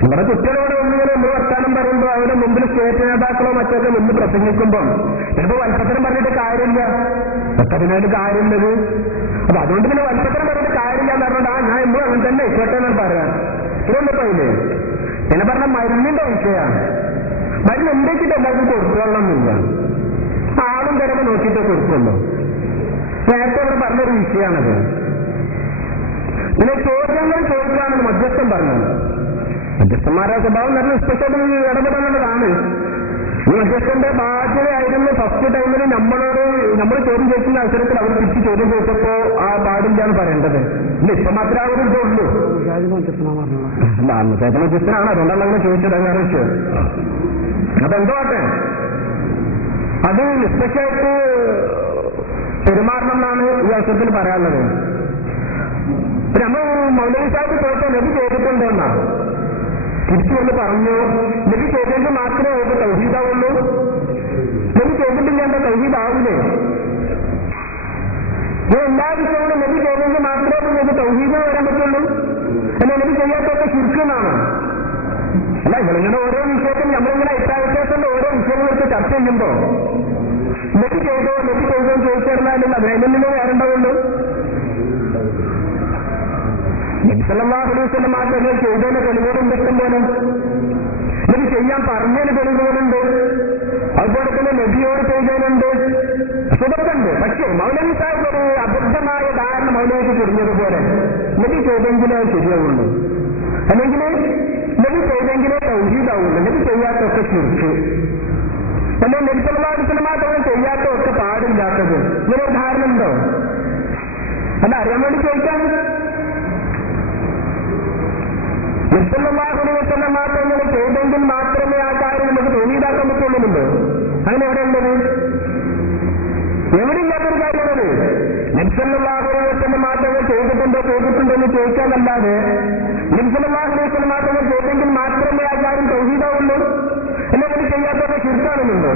നമ്മുടെ കുട്ടികളോട് ഒന്നിങ്ങനെ നമ്മൾ വർത്താനം പറയുമ്പോൾ അവരുടെ മുമ്പിൽ സ്റ്റേറ്റ് നേതാക്കളോ മറ്റൊക്കെ മുമ്പ് പ്രസംഗിക്കുമ്പോൾ ചിലപ്പോൾ വലിപ്പത്തരം പറഞ്ഞിട്ട് കാര്യമില്ല. അതിനായിട്ട് കാര്യമുള്ളത്. അപ്പൊ അതുകൊണ്ട് പിന്നെ വലിപ്പത്തരം പറഞ്ഞിട്ട് കാര്യമില്ല എന്ന് പറഞ്ഞാൽ ഞാൻ എന്നും അങ്ങനെ തന്നെ ആയിക്കോട്ടെ എന്നാണ് പറയാം. ഇതൊന്നിപ്പോയില്ലേ? പിന്നെ പറഞ്ഞ മരുന്നിന്റെ വിഷയമാണ്. മരുന്ന് ഉണ്ടാക്കിയിട്ട് എല്ലാവർക്കും കൊടുത്തോളണമെന്നില്ല. ആള് ഭാവം തരുമ്പോൾ നോക്കിയിട്ട് കൊടുക്കുള്ളൂ. നേരത്തെ അവർ പറഞ്ഞൊരു വിഷയമാണത്. പിന്നെ ചോദ്യങ്ങൾ ചോദിക്കാമെന്ന് മധ്യസ്ഥൻ പറഞ്ഞത്. മധ്യസ്ഥന്മാരുടെ സ്വഭാവം എന്ന് പറഞ്ഞാൽ സ്പെഷ്യൽ ഇടപെടുന്നതാണ്. ഈ മധ്യസ്ഥന്റെ ബാധ്യതയായിരുന്നു ഫസ്റ്റ് ടൈമിൽ നമ്മൾ ചോദ്യം ചോദിക്കുന്ന അവസരത്തിൽ അവർ തിരിച്ച് ചോദ്യം ചോദിച്ചപ്പോ ആ പാടില്ലാന്ന് പറയേണ്ടത്. ഇപ്പൊ മാത്രമേ അവർ ഇതുള്ളൂ. മധ്യസ്ഥനാണ്, അതുകൊണ്ടാണ് അങ്ങനെ ചോദിച്ചത്. അങ്ങനെ വിഷയം അപ്പൊ എന്തോട്ടെ അത് നിഷ്പക്ഷമായിട്ട് പെരുമാറണം എന്നാണ് ഈ അവസരത്തിൽ പറയാനുള്ളത്. നമ്മൾ മൗലവി സാഹിബ് ചോദിച്ചാൽ നബി ചെയ്തിട്ടുണ്ടോന്നാ തിരിച്ചു വന്ന് പറഞ്ഞു. നബി ചെയ്തെങ്കിൽ മാത്രമേ അവർക്ക് തൗഹീദാവുള്ളൂ. നബി ചെയ്തിട്ടില്ല എന്താ തൗഹീദാവില്ലേ? എല്ലാ വിഷയങ്ങളും നബി ചെയ്തെങ്കിൽ മാത്രമേ നിങ്ങൾക്ക് തൗഹീദ് വരാൻ പറ്റുള്ളൂ. എന്നാൽ നബി ചെയ്യാത്തൊക്കെ ശിർക്കെന്നാണ്. അല്ല, ഇങ്ങനെ ഓരോ വിഷയത്തിൽ നമ്മളിങ്ങനെ അഭിപ്രായത്തിന്റെ ഓരോ വിഷയങ്ങളൊക്കെ ചർച്ച ചെയ്യുമ്പോ നബി ചെയ്തോ ചോദിച്ചിരുന്നാലും അതിനൊന്നും വേറെണ്ടാവുള്ളൂ. നബി സല്ലല്ലാഹു അലൈഹി വസല്ലം മാത്രമേ ചെയ്തതിന് തെളിവുകളുണ്ട്, ഇഷ്ടം പോലെ. നബി ചെയ്യാൻ പറഞ്ഞതിന് തെളിവുകളുണ്ട്. അതുപോലെ തന്നെ നബിയോട് ചെയ്തതിനുണ്ട്, സുഖത്തുണ്ട്. പക്ഷേ മൗലവി സാഹിബ് ഒരു അബദ്ധമായ ധാരണ മൗലവിക്ക് കുടുങ്ങിയതുപോലെ നബി ചെയ്തെങ്കിലേ അത് ശരിയാവുള്ളൂ, അല്ലെങ്കിൽ നബി ചെയ്തെങ്കിലേ തൗഹീദാവുള്ളൂ. നബി ചെയ്യാത്തൊക്കെ ശിർക്ക്. അല്ലെ നബി സല്ലല്ലാഹു അലൈഹി വസല്ലം മാത്രമേ ചെയ്യാത്തൊക്കെ പാടില്ലാത്തത്. ഇങ്ങനെ ഒരു ധാരണ ഉണ്ടോ? അല്ല, അറിയാൻ വേണ്ടി ചോദിക്കാൻ. നബി സല്ലല്ലാഹു അലൈഹി വസല്ലം മാത്രമേ ചെയ്തെങ്കിൽ മാത്രമേ ആ കാര്യം നമുക്ക് തൗഹീദാക്കാൻ പറ്റുള്ളൂന്നുണ്ടോ? അങ്ങനെ എവിടെയുള്ളത്? എവിടെയില്ലാത്തൊരു കാര്യമാണത്. നബി സല്ലല്ലാഹു അലൈഹി വസല്ലം മാത്രമേ ചെയ്തിട്ടുണ്ടോ എന്ന് ചോദിക്കാനല്ലാതെ നബി സല്ലല്ലാഹു അലൈഹി വസല്ലം മാത്രമേ ചെയ്തെങ്കിൽ മാത്രമേ ആ കാര്യം തൗഹീദാവുള്ളൂ, അല്ലെങ്കിൽ ചെയ്യാത്തൊക്കെ ശിർക്കാണെന്നുണ്ടോ?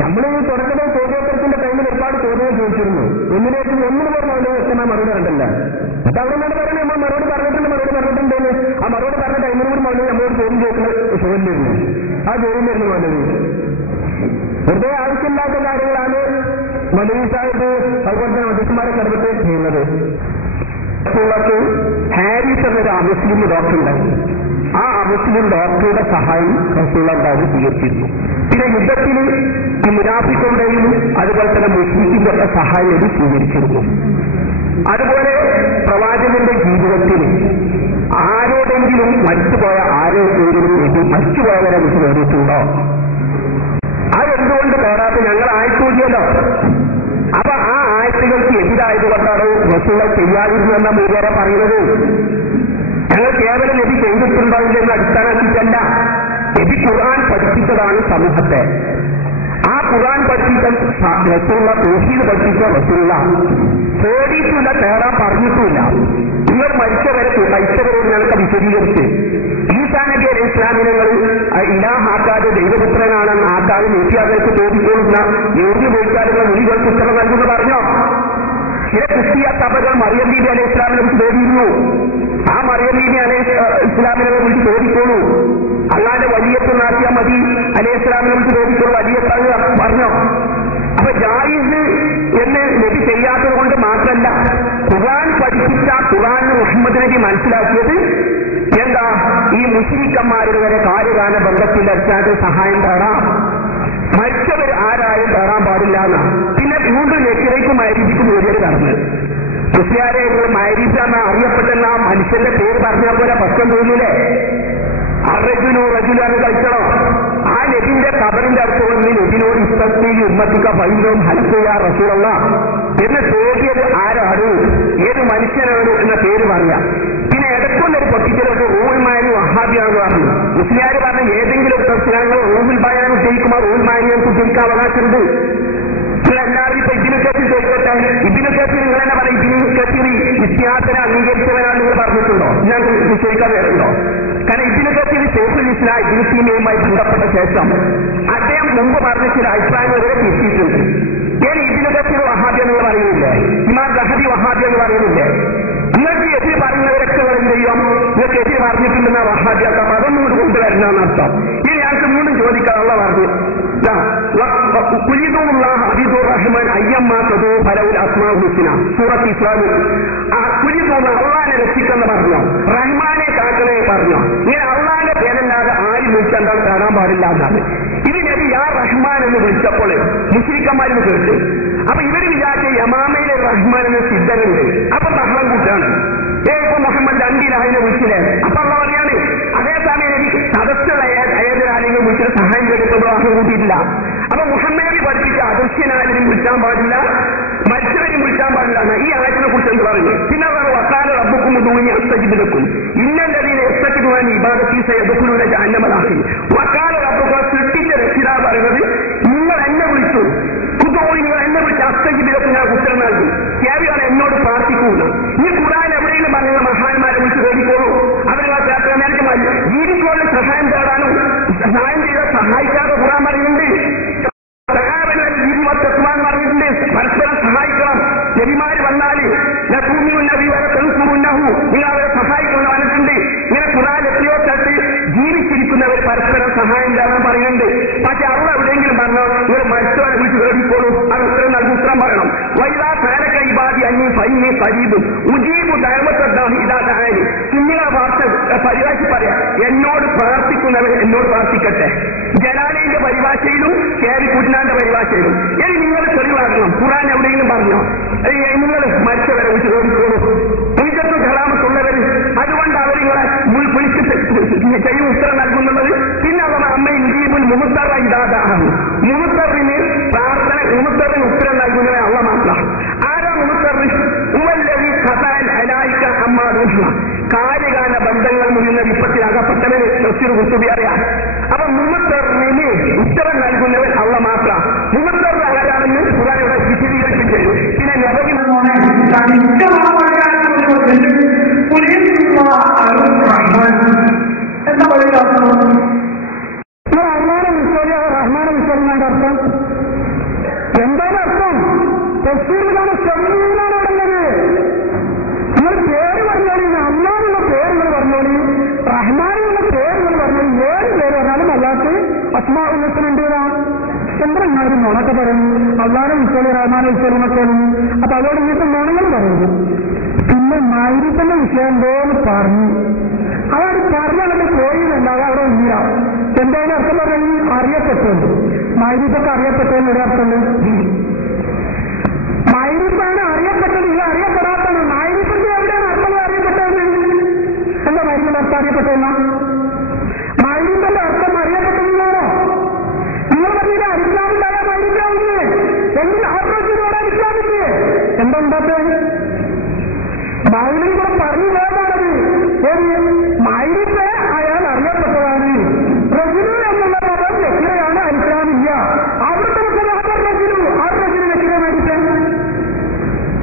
നമ്മൾ ഈ തുടക്കത്തിൽ ചോദ്യോത്തരത്തിന്റെ ടൈമിൽ ഒരുപാട് ചോദ്യങ്ങൾ ചോദിച്ചിരുന്നു. ഒന്നിനും പോലും അവിടെ വ്യക്തമായ മറുപടി കണ്ടല്ല. അപ്പൊ അവിടെ നിന്നാണ് പറയുന്നത് നമ്മൾ മറുപടി പറഞ്ഞിട്ടുണ്ടെന്ന്. ആ മറുപടി പറഞ്ഞ ടൈമിൽ കൂടി മൗലവി നമ്മളോട് ചോദ്യം ചോദിക്കുന്ന ചോദ്യമായിരുന്നു. ആ ചോദ്യമായിരുന്നു മൗലവി. വെറുതെ ആവശ്യമില്ലാത്ത കാര്യങ്ങളാണ് മൗലവി സാഹിബ് അതുപോലെ തന്നെ മധ്യസ്ഥന്മാരെ കടന്നിട്ട് ചെയ്യുന്നത്. ഹാരിസ് എന്നൊരു അമുസ്ലിം ഡോക്ടർ ഉണ്ടായിരുന്നു. ആ അമുസ്ലിം ഡോക്ടറുടെ സഹായം റസൂലുള്ളാഹി സ്വീകരിച്ചിരുന്നു. പിന്നെ യുദ്ധത്തിൽ ഈ മുനാഫിക്കുകളുടെയും അതുപോലെ തന്നെ മുസ്ലിമിന്റെ ഒക്കെ സഹായം ഇത് സ്വീകരിച്ചിരുന്നു. അതുപോലെ പ്രവാചകന്റെ ജീവിതത്തിൽ ആരോടെങ്കിലും മരിച്ചുപോയ മരിച്ചുപോയവരെ കുറിച്ച് നേരിട്ടുണ്ടോ? അതെന്തുകൊണ്ട് പോരാത്ത ഞങ്ങൾ ആയിട്ടില്ലല്ലോ. അപ്പൊ ആ ആയത്തുകൾക്ക് എതിരായതുകൊണ്ടാണ് റസൂൽ ചെയ്യാതിരുന്നെന്ന മൂവരെ പറയുന്നത്. ഞങ്ങൾ കേവലം നബി ചെയ്തിട്ടുണ്ടോ ഇല്ലെന്ന് അടിസ്ഥാനമാക്കിയിട്ടല്ല. നബി ഖുർആൻ പഠിപ്പിച്ചതാണ് സമൂഹത്തെ. ആ ഖുർആൻ പഠിപ്പിച്ച റസൂലുള്ള തൗഹീദ് പഠിപ്പിച്ച റസൂലുള്ള പേടിയിട്ടില്ല, തേടാൻ പറഞ്ഞിട്ടുമില്ല. നിങ്ങൾ മരിച്ചവരെ ഞങ്ങൾക്ക് വിശദീകരിച്ച് ഈസാ നബി അലൈഹി ഇസ്ലാമിനങ്ങൾ ഇലാഹാക്കാതെ ദൈവപുത്രനാണെന്ന് ആക്കാതെ നീട്ടിയാകൾക്ക് തോന്നിക്കൊള്ളുന്ന യോഗ്യ പോയിക്കാലുള്ള മുനികൾക്ക് ഉത്തരം നൽകുന്നു പറഞ്ഞോ? ചില ക്രിസ്തീയ സഭകൾ മറിയം ബീബി അലൈഹി ഇസ്ലാമിനെ കുറിച്ച് ചോദിക്കുന്നു. ആ മറിയം ബീബി അലൈഹി ഇസ്ലാമിനെ കുറിച്ച് ചോദിക്കോളൂ. അല്ലാതെ വലിയത്ത് നാട്ടിയ മതി അലൈഹി ഇസ്ലാമിനെ കുറിച്ച് ചോദിക്കോളൂ. വലിയ പറഞ്ഞോ? അപ്പൊ ജായിസ് എന്ന് നബി ചെയ്യാത്തത് കൊണ്ട് മാത്രമല്ല, ഖുർആൻ പഠിപ്പിച്ച ഖുർആൻ മുഹമ്മദ് നബി മനസ്സിലാക്കിയത് എന്താ? ഈ മുശ്രിക്കന്മാരുടെ വരെ കാര്യകാല ബന്ധത്തിന്റെ അടിസ്ഥാനത്തിൽ സഹായം തേടാം, മരിച്ചവർ ആരായും തേടാൻ പാടില്ല എന്നാണ്. പിന്നെ വീണ്ടും നെക്കിലേക്കും മൈരീജിക്കും ജോലിയിൽ നടന്നത്. മുസ്ലിയാരെ മൈരീജ് എന്ന അറിയപ്പെട്ടെന്ന മനുഷ്യന്റെ പേര് പറഞ്ഞ പോലെ പക്കം തോന്നൂലേ? റജുലാന്ന് കഴിക്കണോ? ആ നബിന്റെ കബറിന്റെ അടുത്ത് വന്ന് നബിനോട് ഇസ്തീ ഉമ്മത്തിക്ക ഫൈലും ഹൽക്കുക റസൂലുള്ള എന്ന് ചോദിയത് ആരാണ്, ഏത് മനുഷ്യനാണ് എന്ന പേര് പറയാം. പിന്നെ ഇടയ്ക്കൊന്നൊരു പൊട്ടിക്കലൊക്കെ റൂഹുൽമാനി വഹാബിയാണെന്ന് പറഞ്ഞു. മുസ്ലിയാർ പറഞ്ഞ ഏതെങ്കിലും ഒരു പ്രശ്നങ്ങൾ റൂഹുൽ ബയാൻ ഉദ്ദേശിക്കുമ്പോൾ റൂഹുൽമാനി നമുക്ക് ഉദ്ദേശിക്കാൻ അവകാശമുണ്ട്. എല്ലാവരും ഇപ്പൊ ഇബിനു കസീർ ചോദിക്കട്ടെ, ഇബിനു കസീർ നിങ്ങൾ തന്നെ പറയും, ഇബിനു കസീർ ഇസ്തിഹാസിനെ അംഗീകരിച്ചവരാണ് നിങ്ങൾ പറഞ്ഞിട്ടുണ്ടോ? ഞാൻ നിശ്ചയിക്കാൻ വരുന്നുണ്ടോ? കാരണം ഇബിനു കസീർ ശൈഖുൽ ഇസ്ലാം ഇബ്നു തൈമിയ്യയുമായി ബന്ധപ്പെട്ട ശേഷം അദ്ദേഹം മുമ്പ് പറഞ്ഞ ചില അഭിപ്രായങ്ങൾ വരെ തിരുത്തിയിട്ടുണ്ട്. ഇബ്നു കസീർ വഹാബി എന്ന് പറയുന്നില്ലേ? ഇമാം ദഹബി വഹാബി എന്ന് പറയുന്നില്ലേ? നിങ്ങൾക്ക് എതിര് പറയുന്നവരൊക്കെ എന്ത് ചെയ്യും? നിങ്ങൾക്ക് എതിര് പറഞ്ഞിട്ടുണ്ടെന്ന വഹാബിയാക്കാം, അതൊന്നും കൂടി കൊണ്ടുവരണമെന്നർത്ഥം. ഇനി ഞങ്ങൾക്ക് വീണ്ടും ചോദിക്കാനുള്ള പറഞ്ഞു റഹ്മാൻ അയ്യമ്മാത്തതോ ഫലവുൽ അസ്മാഉൽ ഹുസ്ന സൂറത്ത് ഇസ്ലാമിൽ അള്ളാനെ രക്ഷിക്കെന്ന് പറഞ്ഞോ, റഹ്മാനെ കാക്കണേ പറഞ്ഞോ. ഇങ്ങനെ അള്ളാന്റെ പേരല്ലാതെ ആരും വിളിച്ചാൽ കാണാൻ പാടില്ല എന്നാണ്. ഇത് നബി യാ റഹ്മാൻ റഹ്മാൻ എന്ന് വിളിച്ചപ്പോൾ മുശ്രിക്കന്മാരെന്ന് കേട്ട്. അപ്പൊ ഇവര് വിചാരിച്ച യമാമയിലെ റഹ്മാൻ എന്ന സിദ്ധനുണ്ട്. അപ്പൊ ബഹളം കൂട്ടാണ്. ഇപ്പൊ മുഹമ്മദ് 2 ഇലാഹിനെ വിളിച്ചില്ലേ? അപ്പൊ അള്ള പറയാണ് അതേസമയം എനിക്ക് സദസ്സുള്ള ഏതൊരാളെങ്കിലും വിളിച്ചിട്ട് സഹായം ചെയ്തിട്ടുണ്ടോ ബഹളം കൂട്ടിയിട്ടില്ല. അപ്പൊ മുഹമ്മദ് പഠിപ്പിച്ച അദൃശ്യനായാലും വിളിക്കാൻ പാടില്ല, മരിച്ചവരും വിളിക്കാൻ പാടില്ല എന്ന ഈ ആയത്തിനെ കുറിച്ച് എന്ത് പറഞ്ഞു? പിന്നെ അവർ വക്കാല റബ്ബുക്കും ദൂനി അസ്തജിബിലക്കും ഇന്നല്ലതീന എസ്തജിബുവാൻ ഇബാദത്തി സയദ്ഖുലൂന ജഹന്നമ ദാഖിൽ. വക്കാല റബ്ബുക സൃഷ്ടിച്ച രക്ഷിതാവ് പറയുന്നത് നിങ്ങൾ എന്നെ വിളിച്ചു, നിങ്ങൾ എന്നെ വിളിച്ച് അസ്തജിബിലക്കും ഞാൻ ഉത്തരം നൽകും. കേവിയാണ് എന്നോട് പ്രാർത്ഥിക്കൂല. ഈ ഖുർആൻ എവിടെയെങ്കിലും പറഞ്ഞ മഹാന്മാരെ വിളിച്ച് കേൾക്കോളൂ. അവരുടെ ജീവിക്കോളും സഹായം തേടാനും സഹായം ചെയ്താൽ സഹായിക്കാതെ ഖുർആൻ പറയുന്നുണ്ട്. പറഞ്ഞിട്ടുണ്ട് പരസ്പരം സഹായിക്കണം. നബിമാര് വന്നാല് നബി വരെ തെളിച്ചുമുന്നഹു നിങ്ങൾ അവരെ സഹായിക്കണം പറഞ്ഞിട്ടുണ്ട്. ഇങ്ങനെ ഖുർആൻ എത്രയോ സ്ഥലത്ത് ജീവിച്ചിരിക്കുന്നവർ പരസ്പരം സഹായം തേടാൻ പറയുന്നുണ്ട്. പക്ഷെ അവിടെ എവിടെയെങ്കിലും പറഞ്ഞോ ഇവർ മരിച്ചവരെ വിളിച്ച് കേൾക്കോളൂ, അത് ഉത്തരം നൽകി ഉത്തരം പറയണം. വൈദാ സാരക്ക ഇബാദി അന്നി ഫൈനി സജീബും ഉജീബു ദഅവത്തല്ലാഹി ഇദാ ദഅനി. നിങ്ങളെ ഭാഷ പരിഭാഷ പറയാം, എന്നോട് പ്രാർത്ഥിക്കുന്നവർ എന്നോട് പ്രാർത്ഥിക്കട്ടെ. ജലാലിന്റെ പരിഭാഷയിലും കേരി കുഞ്ഞാന്റെ പരിഭാഷയിലും. ഇനി നിങ്ങൾ തെളിവാക്കണം. ഖുർആൻ എവിടെയെങ്കിലും പറഞ്ഞോ നിങ്ങൾ മരിച്ചവരെ വിളിച്ച് കേൾക്കോളൂ, ഉയർത്തും ഖലാമത്തുള്ളവർ. അതുകൊണ്ട് അവരിങ്ങളെ വിളിച്ചിട്ട് ചെയ്യും ഉത്തരം നൽകുന്നുള്ളത്. പിന്നെ അവർ അമ്മയും ജീബുൽ മുഹത്തറ ഇതാദാഹു. മുഹത്തറിന് പ്രാർത്ഥന മുഹത്തറിന് ഉത്തരം നൽകുന്നവരെ അള്ള മാത്രം. ആരാ മുഹത്തറി? ഉവല്ലവി ഖസാൽ അലായിക അമ്മാദുഹ. കാര്യകാല ബന്ധങ്ങൾ മുഴുവൻ വിപത്തിൽ അകപ്പെട്ടവന് തഫ്സീർ ഖുർത്തുബി അറിയാം. അപ്പൊ മുഹത്തറിന് ഉത്തരം നൽകുന്നവർ അള്ള മാത്രം. മുഹത്തർ ആരാണെന്ന് ഖുർആൻ ഇവിടെ വിശദീകരിച്ചു ചെയ്തു. പിന്നെ നബവി എന്താ പറയുക? റഹ്മാനെ വിശ്വസിയ റഹ്മാനെ വിശ്വസിക്കുന്നതിന്റെ അർത്ഥം എന്താണ്? അർത്ഥം തഫ്സീറിലാണ് ശബ്ദമാണ് പറഞ്ഞത്. നിങ്ങൾ പേര് പറഞ്ഞോളി, അള്ളാഹുള്ള പേരുകൾ പറഞ്ഞോളി, റഹ്മാനുള്ള പേരുകൾ പറഞ്ഞോളി. ഏത് പേര് പറഞ്ഞാലും അല്ലാത്ത അസ്മാഉൽ ഹുസ്നയുടേതാ. എന്തെങ്കിലും നുണക്കെ പറയുന്നു. അള്ളാഹുനെ വിശ്വലി റഹ്മാനെ വിശ്വലിനൊക്കെ. അപ്പൊ അതോട് ഇങ്ങനത്തെ നുണകൾ പറയുന്നു. പിന്നെ മൈരിപ്പന്റെ വിഷയം എന്തോന്ന് പറഞ്ഞു, അവർ പറഞ്ഞത് പോയിന്നല്ലാതെ അവിടെ ഇല്ല. എന്തായാലും അർത്ഥം പറയുന്നത് അറിയപ്പെട്ടു. മൈരിപ്പൊക്കെ അറിയപ്പെട്ടതെന്ന് ഒരു അർത്ഥമുണ്ട്. മൈരിപ്പാണ് അറിയപ്പെട്ടത്, ഇത് അറിയപ്പെടാത്തതാണ്. മൈരിപ്പിന്റെ എവിടെയാണ് അർത്ഥം അറിയപ്പെട്ടതെന്ന്? എന്താ മൈരിപ്പിന്റെ അർത്ഥം അറിയപ്പെട്ടതെന്ന? മൈരിപ്പിന്റെ അർത്ഥം അറിയപ്പെട്ടതെന്നാണോ? നിങ്ങൾ പറഞ്ഞില്ല അരിസ്ലാമില്ലാതെ മൈരിപ്പാവില്ലേ? എങ്കിൽ ആത്മഹത്യയോടെ അരിസ്ലാമില്ലേ? എന്താ ഉണ്ടാത്തത്? മൗലികൾ പറഞ്ഞു പോയതാണത്. മൈരിപ്പ് അയാൾ അറിയപ്പെട്ടതാണ്. റജുലു എന്നുള്ള പദം വെക്കിറയാണ്, അരിസ്ലാമില്ല. അവിടുത്തെ റജുലു ആ റജുലു വെക്കിറ മേടിച്ച്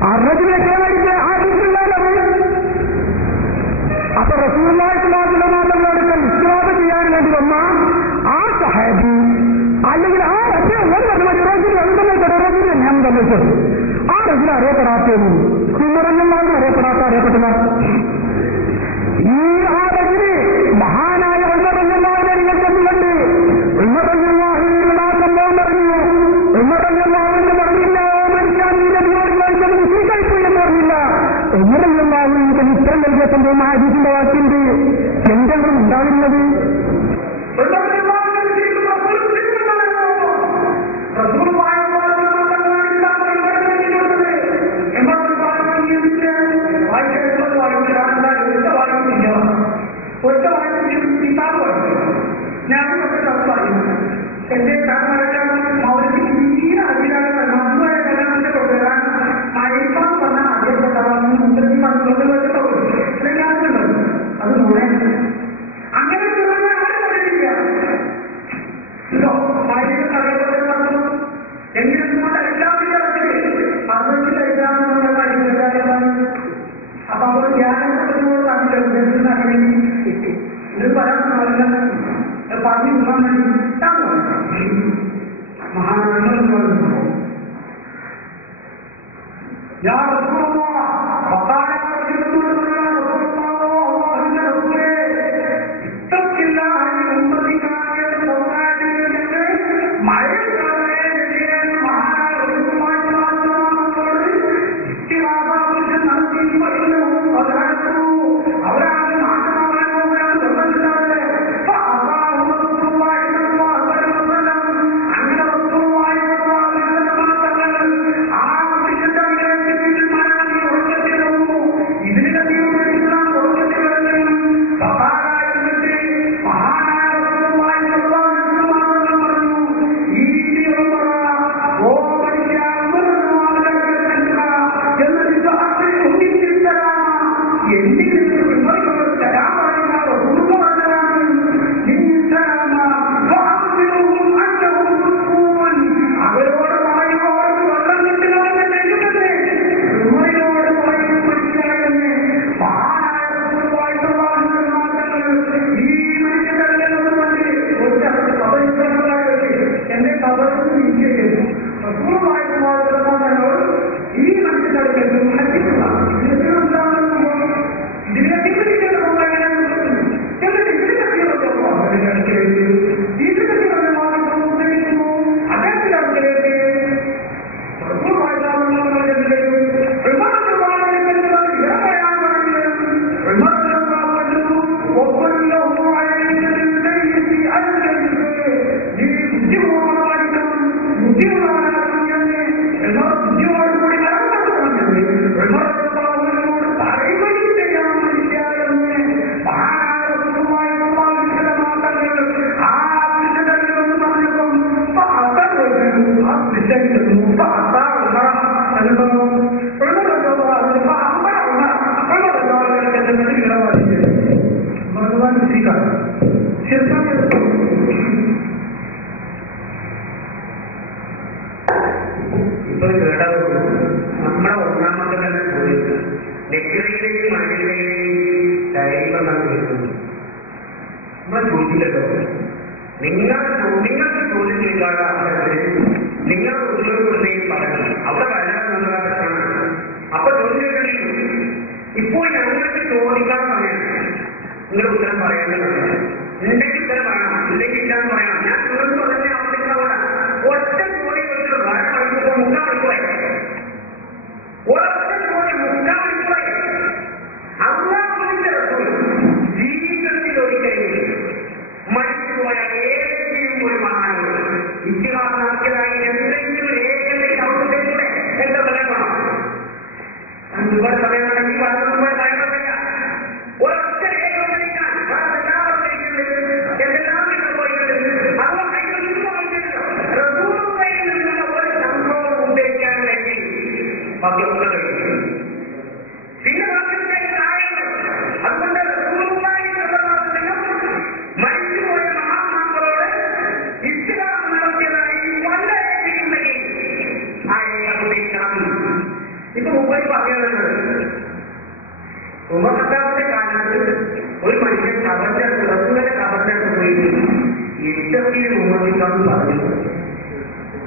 ആ റജുലു വെക്കിറ മേടിച്ച് ആ റജുലുള്ളത്. അപ്പൊ റസൂലുള്ളാഹി സ്വല്ലല്ലാഹു അലൈഹി വസല്ലം ഇസ്ലാം ചെയ്യാൻ വേണ്ടി വന്ന ആ സഹാബി അല്ലെങ്കിൽ ആ റജുലു ഞാൻ തന്നിട്ട് ആ റജുലു അറിയപ്പെടാത്തതെന്ന് ഉമറല്ലാഹു അറിയപ്പെട്ടില്ല. ഈ ആ റജുലി മഹാനായ ഉമറല്ലാഹുവിനെ നിങ്ങൾ ചെന്നുകൊണ്ട് ഉമറല്ലാഹുവിനുള്ള സംഭവം പറഞ്ഞു. ഉമറല്ലാഹുവിന് പറഞ്ഞില്ല മുസ്ലിം പറഞ്ഞില്ല. ഉമറല്ലാഹുവിന് ഉത്തരം നൽകിയ സംഭവം ആ ഹദീസിന്റെ വാക്കുണ്ട്. എന്തെങ്കിലും ഉണ്ടാകുന്നത് എന്റെ മൗലിക തീരെ അധികാരം നന്നായ കല്യാണത്തിന്റെ കൊണ്ടുവരാൻ മയക്കാൻ പറഞ്ഞ അറിയപ്പെട്ടവന്ന് അത് മുഴുവൻ അങ്ങനെ ഇതോ മയക്കാൻ അറിയപ്പെട്ടത് പറഞ്ഞു. എങ്കിലും എല്ലാവരും അറിവില്ല എല്ലാം കാര്യം. അപ്പൊ അവർ ധ്യാനപ്പെട്ടതിനോട് അങ്ങനെ കിട്ടി. ഇത് പറയാൻ പറഞ്ഞു അങ്ങനെ ഇപ്പൊ കേട്ടത് നമ്മുടെ ഒന്നാമത്തെ തന്നെ ചോദിച്ചു നെക്കിറയിലെയും മണ്ണിലെയും ടൈമെന്നാണ് കേൾക്കുന്നത്. നമ്മൾ ചോദിച്ചില്ലല്ലോ. നിങ്ങൾക്ക് ചോദ്യം ചെയ്താൽ നിങ്ങൾ ഉദ്യോഗസ്ഥരുടെയും പറഞ്ഞു അവിടെ വരാനുള്ള പ്രശ്നമാണ്. അപ്പൊ ചോദ്യം കഴിയും. ഇപ്പോൾ ഞങ്ങൾക്ക് ചോദിക്കാൻ സമയം നിങ്ങൾ ഉത്തരം പറയേണ്ടതാണ്. ഉണ്ടെങ്കിൽ ഉത്തരം പറയണം, ഇല്ലെങ്കിൽ ഇല്ലാന്ന് പറയണം. ഞാൻ ചോദിച്ചു തന്നെ ആവശ്യങ്ങളോട് ഒറ്റ ചോദ്യം വെച്ചിട്ട് മണിക്കൂർ 3 മണിക്കൂറായി. ഒറ്റ ചോദ്യം 3 മണിക്കൂറായി. അള്ളാഹുവിന്റെ റസൂൽ ജീവിതത്തിൽ ഒരിക്കലും മരിച്ചുപോയ ഏതെങ്കിലും ഒരു മഹാനോട് ഇത്തിഹാസമാക്കിയതായി എന്തെങ്കിലും ഏകദേശം ഔഷധത്തിലൂടെ എന്താ പറയണം? ഇവിടെ സമയമുണ്ടെങ്കിൽ വളരെ കാര്യങ്ങളില്ല. ഒരൊറ്റ ഏകോപനിക്കാൻ എന്തെല്ലാം പോയിട്ടുള്ളത് അതോ ഒരു സംഭവം ഉന്നയിക്കാൻ വേണ്ടി പിന്നെ അതുകൊണ്ട് മരിച്ചുപോയ മഹാത്മാക്കളോട് ഇസ്ലാം നടത്തിയതായി വളരെയുണ്ടെങ്കിൽ ആരെയും ഉന്നയിക്കണം. ഇപ്പൊ മുമ്പ് പറഞ്ഞത് ഉപഭോക്താവിന്റെ കാലത്ത് ഒരു മനുഷ്യൻ കവന്റെ റസൂലിന്റെ കവറിനകത്ത് പോയി ഇഷ്ടത്തിന് മുമ്പോട്ടിക്കാന്ന് പറഞ്ഞു.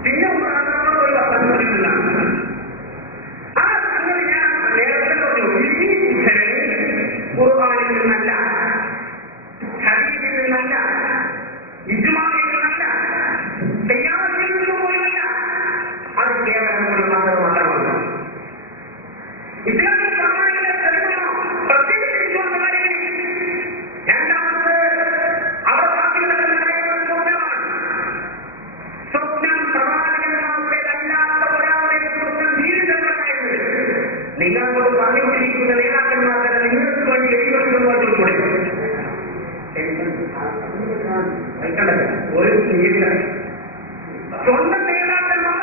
പിന്നെ ഉപഭോക്താവ് ഒരു വസ്ത്രം പറഞ്ഞില്ല. ആ സംഗതി ഞാൻ നേരത്തെ പറഞ്ഞു. ഈ ഖുർആനിൽ നിന്നല്ല, ഹദീസിൽ നിന്നല്ല, ഇജ്മാഇൽ നിന്നല്ല, ഖിയാസിൽ നിന്ന് പോലുമല്ല. അത് കേവലം ഒരു മാത്രമാണ്. ഇസ്ലാമിക സമാജത്തിലെ തെളിവാണോ? പ്രത്യേകിച്ച് വിശ്വാസക്കാരെ. രണ്ടാമത് അവർ ബാക്കിയുള്ള സ്വപ്നമാണ്. സ്വപ്നം പ്രവാചകന്മാരുടേതല്ലാത്ത ഒരാളുടെ സ്വപ്നം ജീവിതമുണ്ടായിരുന്നു. നിങ്ങളോട് പറഞ്ഞിരിക്കുന്ന നേതാക്കന്മാർ തന്നെ നിങ്ങൾക്ക് വേണ്ടി എഴുതിക്കൊടുക്കൂടെ? ഒരു ജീവിത സ്വന്തം നേതാക്കന്മാർ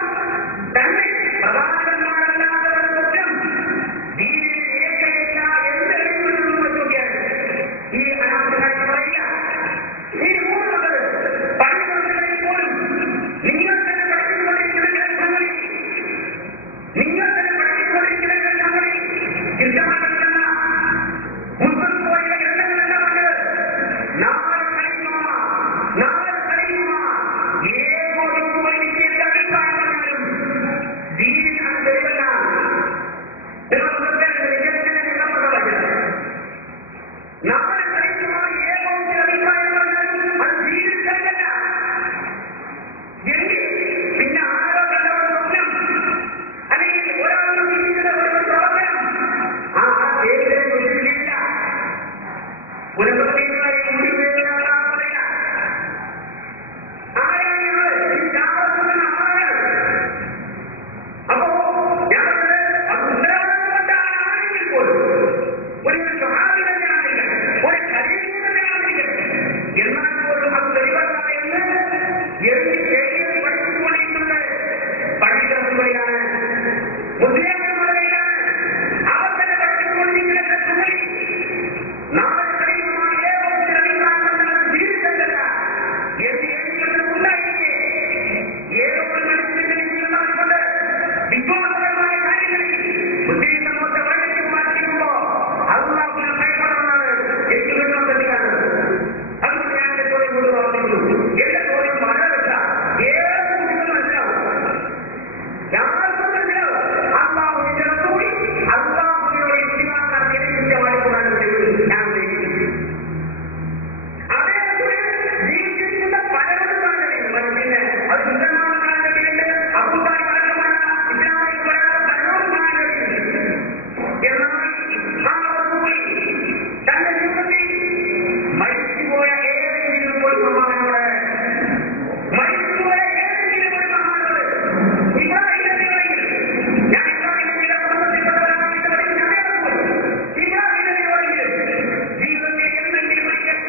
തന്നെ പ്രവാചകന്മാരല്ലാത്തവരുടെ സ്വപ്നം ഈ അനാഥകാരി പറയുക. ഈ മൂന്നുള്ളത് പഠിക്കുന്നതിൽ പോലും നിങ്ങൾ തന്നെ പഠിച്ചുകൊണ്ടിരിക്കുന്ന ഗ്രന്ഥങ്ങളിൽ ഇഷ്ടമാക്കുന്ന മുസ്ലിം പോലുള്ള ഗ്രന്ഥങ്ങളെല്ലാം ഉണ്ട്. നാല് കളിയുമ ഏകോപിച്ച് എന്റെ അഭിപ്രായം പറഞ്ഞാലും ദീനിനാണ് തെളിവല്ല. നാല് കളിയുമായി ഏകോപിച്ച് അഭിപ്രായം പറഞ്ഞാലും അത് ദീനിൽ തെളിവല്ല. എങ്കിൽ പിന്നെ ആരോ കണ്ടവർ സ്വപ്നം അല്ലെങ്കിൽ ഒരാളുടെ ജീവിതത്തിലെ ഒരു പ്രവർത്തനം ആ ഏതിനെ കുറിച്ചിട്ടില്ല. പുനഃപ്രതികളെ പറയാ ആരാണ് ഈ ജാഗ്രത ആരാണ്? അപ്പോ ഞാൻ അത് ഉത്തരവാദിത്തപ്പെട്ട പോലും ഒരു സ്വഭാവി തന്നെയാണില്ല, ഒരു ഖലീഫ തന്നെയാണില്ല. എന്നാൽ പോലും അത് തെളിവല്ല എന്ന് എഴുതി പഠിച്ചുകൊണ്ടിരിക്കുന്നത് പഠിക്കുന്നവരെയാണ്, മുസ്ലിംമാരെയാണ്. അവർ തന്നെ പഠിച്ചുകൊണ്ടിരിക്കുന്ന ഗ്രന്ഥങ്ങളിൽ നാളെ കഴിയുമ്പോൾ ജീവിതത്തിലല്ല ഉണ്ടായിരിക്കെ ഏതോ ഒരു മനുഷ്യന്റെ ജീവിതം വിശ്വാസപരമായ കാര്യങ്ങളിൽ മുസ്ലിം സമൂഹത്തെ വഴിക്ക് മാറ്റിക്കുമ്പോ അള്ളാഹുവിനെ ഭയപ്പെടുന്നതാണ് എനിക്ക് വീണ്ടും ശ്രദ്ധിക്കാണ്. അതുകൊണ്ട് ഞാൻ എന്റെ ചോദ്യം കൊണ്ട് പ്രവർത്തിക്കുന്നു. എന്റെ ചോദ്യം വളരെ വെച്ച ഏതൊരു മനസ്സിലാവും, യാതൊരു മനസ്സിലാവും. അള്ളാഹുവിന്റെ റസൂൽ അള്ളാഹുവിനോട് ഇസ്ലാം നടത്തിയ കൃത്യമായിക്കൊണ്ടാണ് ഞാൻ ഉദ്ദേശിക്കുന്നത്. അതേപോലെ ജീവിച്ചിരിക്കുന്ന പലരും കാണുകയും മനുഷ്യന് അത് സുന്ദരമായ കാണുകയുണ്ട്, അബൂതാലി അടക്കമുള്ള ഇസ്ലാമിൽ പലരും കാണുകയുണ്ട്. എന്നാൽ ആ റസൂൽ തന്റെ ജീവിതത്തിൽ മരിച്ചുപോയ ഏതെങ്കിലും ഒരു മഹാനോട് ഇബ്രാഹിം നബിയോടെങ്കിൽ ഞാൻ ഇബ്രാഹിം നബിയുടെ കുടുംബത്തിൽപ്പെട്ടവരായിട്ട് ഇബ്രാഹിം നബിയോടെങ്കിൽ ജീവിതത്തിൽ എന്തെങ്കിലും ഒരിക്കൽ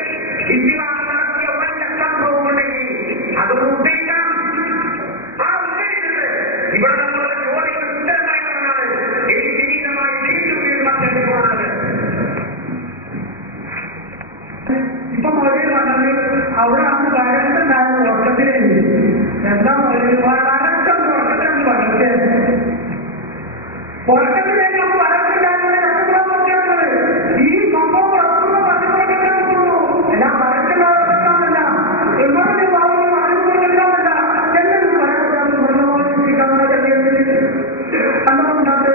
ഇസ്ലാം നടത്തിയ വല്ല സംഭവം ഉണ്ടെങ്കിൽ അത് ഉദ്ധരിക്കണം. ആ ഉദ്ധരിച്ചത് ഇവിടെ നമ്മളുടെ ചോദ്യങ്ങൾ ഉത്തരമായിട്ടാണ് പുറത്തിലേക്ക് നമുക്ക് വരത്തില്ലാത്ത രക്ഷപ്പെടാൻ ഈ സംഭവം പുറത്തുനിന്ന് പറ്റുമ്പോഴേക്കുള്ളൂ. എല്ലാം വരച്ചുള്ളതല്ല, എന്നോട് ഭാവങ്ങൾ അറിവുകൊണ്ടില്ലാമല്ല എന്നും വരത്തില്ലാത്ത അന്നുണ്ടാകട്ടെ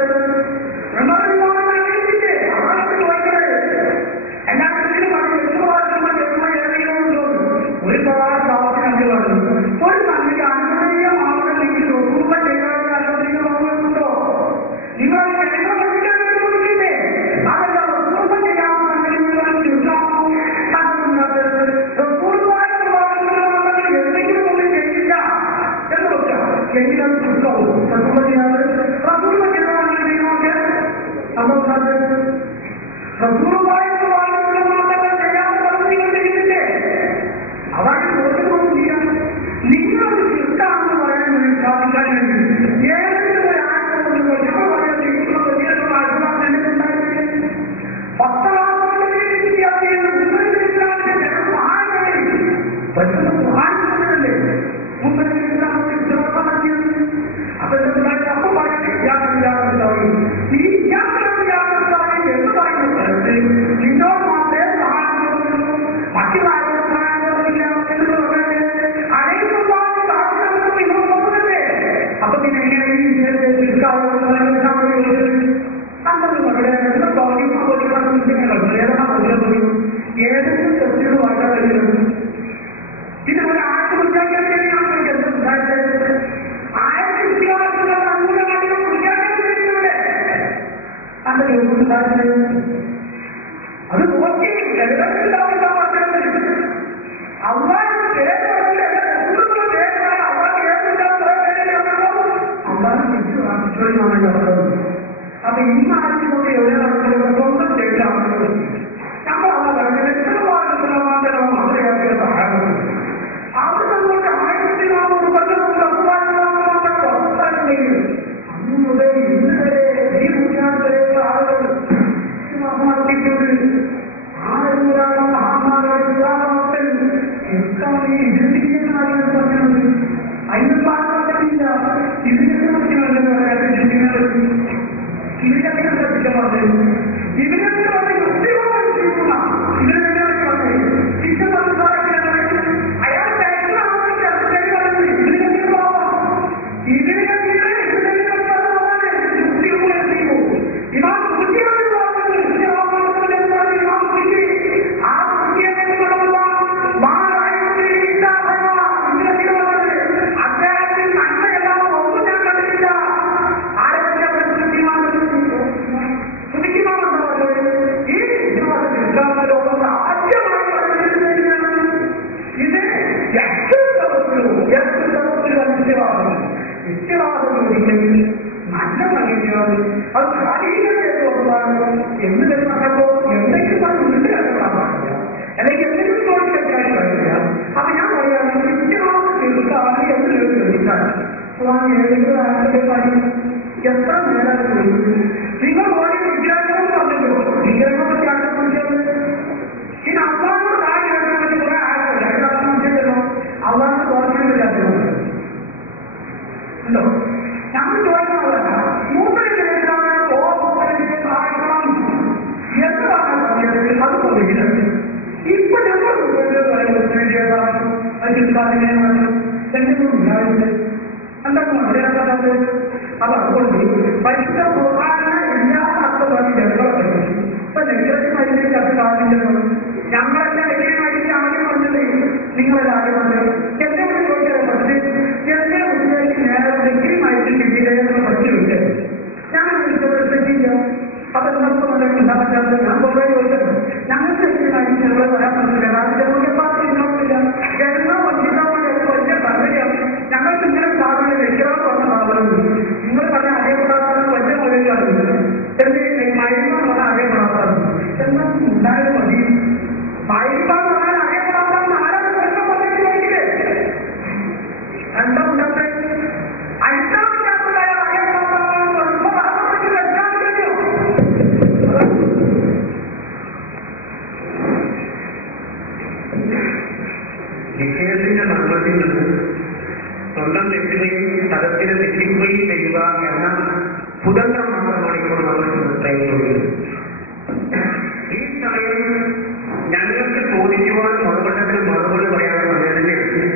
ഒരുപാട് താമസിക്കാൻ ഒരു നന്ദിക്ക് അനുമതിയ മാർഗത്തിൽ ഒപ്പുക ചെയ്യാതെ അനുമതികളുണ്ടോ? നിങ്ങൾ പഠിക്കില്ലേ? അതല്ല ഒപ്പുക ചെയ്യാമെങ്കിൽ എന്തെങ്കിലും ഒന്നും ചെയ്യില്ല എന്ന് വെച്ചാൽ എങ്കിലും പുസ്തകവും ഒപ്പുക ചെയ്യാതെ റസൂൽ ചെയ്യാമെങ്കിൽ നമുക്ക് റസൂലുള്ളാഹിയുടെ വാക്കുകൾ ചെയ്യാതെ നിങ്ങൾ ചെയ്യുന്നില്ലേ? അവർക്ക് ചോദ്യമൊന്നും ചെയ്യാം. നിങ്ങളൊരു ശിസ്താണെന്ന് പറയാൻ വേണ്ടി സ്ഥാപിക്കാൻ വേണ്ടി ഏതെങ്കിലും ഒരു ആശയം ഞങ്ങൾ പറയുന്നത് നിങ്ങൾ വലിയ ആശുപത്രി 10 വിദ്യാർത്ഥികൾ പറ്റുന്ന സഹായിക്കുന്നതല്ലേ അപ്പൊ അപ്പൊ പറയുന്നത് ഈ എന്ന് പറയുന്നത് നിന്നോട് മാത്രമേ സഹായിക്കുള്ളൂ, മറ്റുള്ള അപ്പൊ പിന്നെ എങ്ങനെ ഏതെങ്കിലും തെറ്റുകൾ വായിക്കാൻ കഴിയുന്നു. ഇത് ഒരു ആഴ്ച വിദ്യാഭ്യാസത്തിനാണ് സംസാരിച്ചത്. ആയിരത്തി വിദ്യാർത്ഥികൾ അനുകൂലമായിട്ട് വിദ്യാഭ്യാസത്തിലൂടെ അങ്ങനെ സംസാരിച്ചത് അത് നോക്കി ലളിതത്തിലാവുന്ന പറഞ്ഞത് അവർക്ക് അപ്പൊ ഈ നാട്ടിലൂടെ എവിടെ നടക്കുന്നത് സ്വന്തം തെറ്റാണ്. നമ്മൾ അവരുടെ സഹായം അവർ നമ്മളുടെ 1400 അന്ന് മുതൽ ഇന്ന് വരെ ഈ നൂറ്റാണ്ടിലെ ആളുകൾ നടത്തിയിട്ടുണ്ട്. ആളുകളാണ് മഹാമാരികൾ എന്താണ് ഈ ഇതിന്റെ ആളുകൾ പറഞ്ഞത്? അതിന് പാടില്ല. ഇതിനെ കുറിച്ച് ഇതിനൊക്കെ ശ്രദ്ധിക്കുന്നത് ഇതിനൊക്കെ കൃത്യമായി ചെയ്യുന്ന ഇതിനെ അയാൾ നിത്യവാദമില്ലെങ്കിൽ നല്ല മനുഷ്യനാണ്. അത് ശാരീരികമായിട്ട് എന്ന് പറഞ്ഞപ്പോ എന്തെങ്കിലും പറഞ്ഞ് കണ്ടെത്താൻ പാടില്ല, അല്ലെങ്കിൽ എന്തെങ്കിലും ചോദിക്കാൻ പാടില്ല. അപ്പൊ ഞാൻ പറയാം നിത്യവാദം തീർക്കാതെ എന്ന് ശ്രദ്ധിക്കാൻ എത്ര നേരം നിങ്ങൾ ഓടി വിദ്യാഭ്യാസം പറഞ്ഞല്ലോ. വിദ്യാഭ്യാസം പഠിച്ചത് ഇനി അള്ളാഹ് കാര്യം കുറെ ആയിരല്ലോ. അള്ളാഹ് തോന്നിയില്ലാത്തതുകൊണ്ട് ഉണ്ടോ? നമ്മൾ ചോദിക്കുന്നതല്ല മൂപ്പര് സഹായിക്കണം എന്ന് പറഞ്ഞാൽ അത് തോന്നിയിട്ടുണ്ട്. ഇപ്പൊ ഞങ്ങൾ എന്തെങ്കിലും ഉണ്ടായിട്ടുണ്ട് എന്തൊക്കെ മനസ്സിലാക്കാത്തത്? അപ്പൊ അതുകൊണ്ട് പരിശുദ്ധ ഖുർആനിലെ എല്ലാ അർത്ഥമാണ് ജനങ്ങളൊക്കെ ഇപ്പൊ നെഗറ്റീവായിട്ട് അത് കാണില്ലല്ലോ. ഞങ്ങളെല്ലാം നെഗറ്റീവായിട്ട് ആദ്യം പറഞ്ഞത് നിങ്ങളെല്ലാവരും പറഞ്ഞത് എന്തെങ്കിലും ചോദിച്ചാൽ പക്ഷേ എന്റെ കുട്ടികൾക്ക് നേരെ നെഗറ്റീവായിട്ട് കിട്ടിയില്ലെന്ന് പഠിച്ചു വിട്ടത് ഞാൻ ശ്രദ്ധിക്കില്ല. അപ്പൊ നിങ്ങൾക്ക് ഉണ്ടാകാൻ പറ്റാത്തത് ഞാൻ കുറേ ചോദിച്ചത് ഞങ്ങൾക്ക് നെഗറ്റീവായിട്ട് ഞങ്ങൾ വരാൻ പറ്റില്ല. രാജ്യത്തെ പാർട്ടി നോക്കില്ല എല്ലാം വഞ്ചിക്കാവുന്ന വലിയ പദ്ധതിയാണ്. ഞങ്ങൾക്ക് ഇങ്ങനെ സാധനം രക്ഷിതാവ് പറഞ്ഞ സാധനമുണ്ട്. നിങ്ങൾ പറഞ്ഞ അറിയപ്പെടാത്ത വലിയ മുതലാണ് എന്ത് മരുന്ന് പറഞ്ഞാൽ അറിയപ്പെടാത്തതാണ് എന്നാൽ ഉണ്ടായാലും മതി. മരുന്ന് പറഞ്ഞാൽ അറിയപ്പെടാത്ത ആരാണ് പ്രശ്നം പദ്ധതി നോക്കില്ലേ? രണ്ടാമത്തെ അഞ്ചാമത്തെ നിഷേധത്തിന്റെ മർമ്മത്തിൽ നിന്ന് സ്വന്തം തെറ്റുകയും സ്ഥലത്തിന് തെറ്റിക്കുകയും ചെയ്യുക എന്ന കുതന്ത്രം മാത്രമാണ് ഇപ്പോൾ നമ്മൾ പ്രയോഗിക്കുന്നത്. ഈ സമയം ഞങ്ങൾക്ക് ചോദിക്കുവാൻ മറുപടത്തിൽ മറുപടി പറയാനുള്ള സമയം തന്നെയാണ്.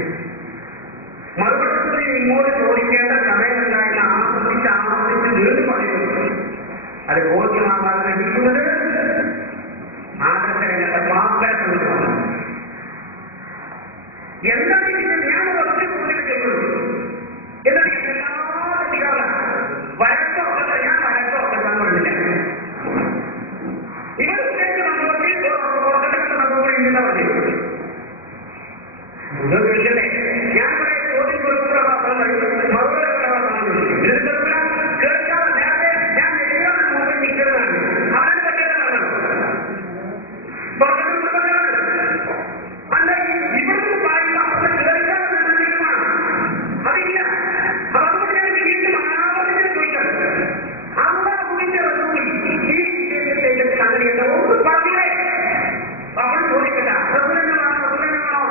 മറുപടത്തിൽ ഇങ്ങോട്ട് ചോദിക്കേണ്ട സമയമുണ്ടായിരുന്ന ആവർത്തിച്ച് വീണ്ടും പറയുന്നു. അത് ബോധ്യമാകാൻ ലഭിക്കുന്നത് ആദർശരംഗത്തെ വാഗ്ദാന സമിതിയാണ്. എന്താണ് ഞാൻ ഒറ്റ ചോദിക്കുന്നു എന്നിട്ട് വഴക്കമൊക്കെ ഞാൻ വഴക്കമൊക്കെ തന്നില്ല. ഇവർ ഉദ്ദേശിച്ച മറുപടി ഇങ്ങനെ മതി. ഞാൻ ചോദ്യം കൊടുക്കുന്ന മറുപടി കേൾക്കാതെ നേരത്തെ ഞാൻ എഴുതാൻ മുമ്പിൽ നിൽക്കുന്നതാണ്. അവനെ പറ്റുന്നതാണ് അല്ല ഇവിടുന്ന് പറയുന്ന അവസ്ഥ കേൾക്കാൻ തീരുമാനം അതില്ല. അപ്പൊ അതുകൊണ്ട് ഞാൻ വീണ്ടും ആവർത്തിച്ച് ചോദിക്കുന്നത് അള്ളാഹുവിന്റെ റസൂൽ ഈ വിഷയത്തിലേക്ക് അങ്ങനെയുണ്ട് ഒന്ന് പറഞ്ഞേ. അവൾ ചോദിക്കണ്ട റസൂലിനാണോ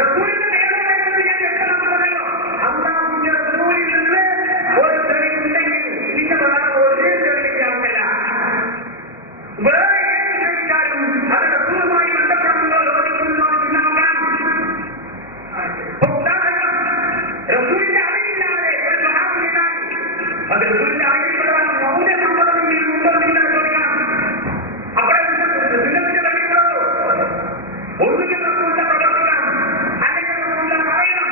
റസൂലിന്റെ നേതാവായിരുന്നു ഞാൻ വ്യക്തമാക്കുന്നതല്ലോ. അള്ളാഹുവിന്റെ റസൂലിൽ നിന്ന് ഒരു തെളിവുണ്ടെങ്കിൽ പിന്നെ ഒരു തെളിവിന്റെ ആവശ്യമില്ല. വേറെ ഏത് ചോദിച്ചാലും അത് റസൂലുമായി ബന്ധപ്പെടുന്നതോ യോജിക്കുന്നതോ നോക്കാം. ഉദാഹരണം റസൂലിന്റെ അറിവില്ലാതെ ഒരു സഹാബിയാണ് അത് റസൂലിന്റെ അറിവിൽപ്പെടാൻ മൗന സമ്മതമെങ്കിൽ ഉണ്ടെന്നില്ലെന്ന് ചോദിക്കണം. അവിടെ സുന്നത്തിന്റെ വഴികളോ ഒന്നുകിൽ റസൂലിന്റെ പ്രവർത്തിക്കണം, അല്ലെങ്കിൽ റസൂലിന്റെ പറയണം,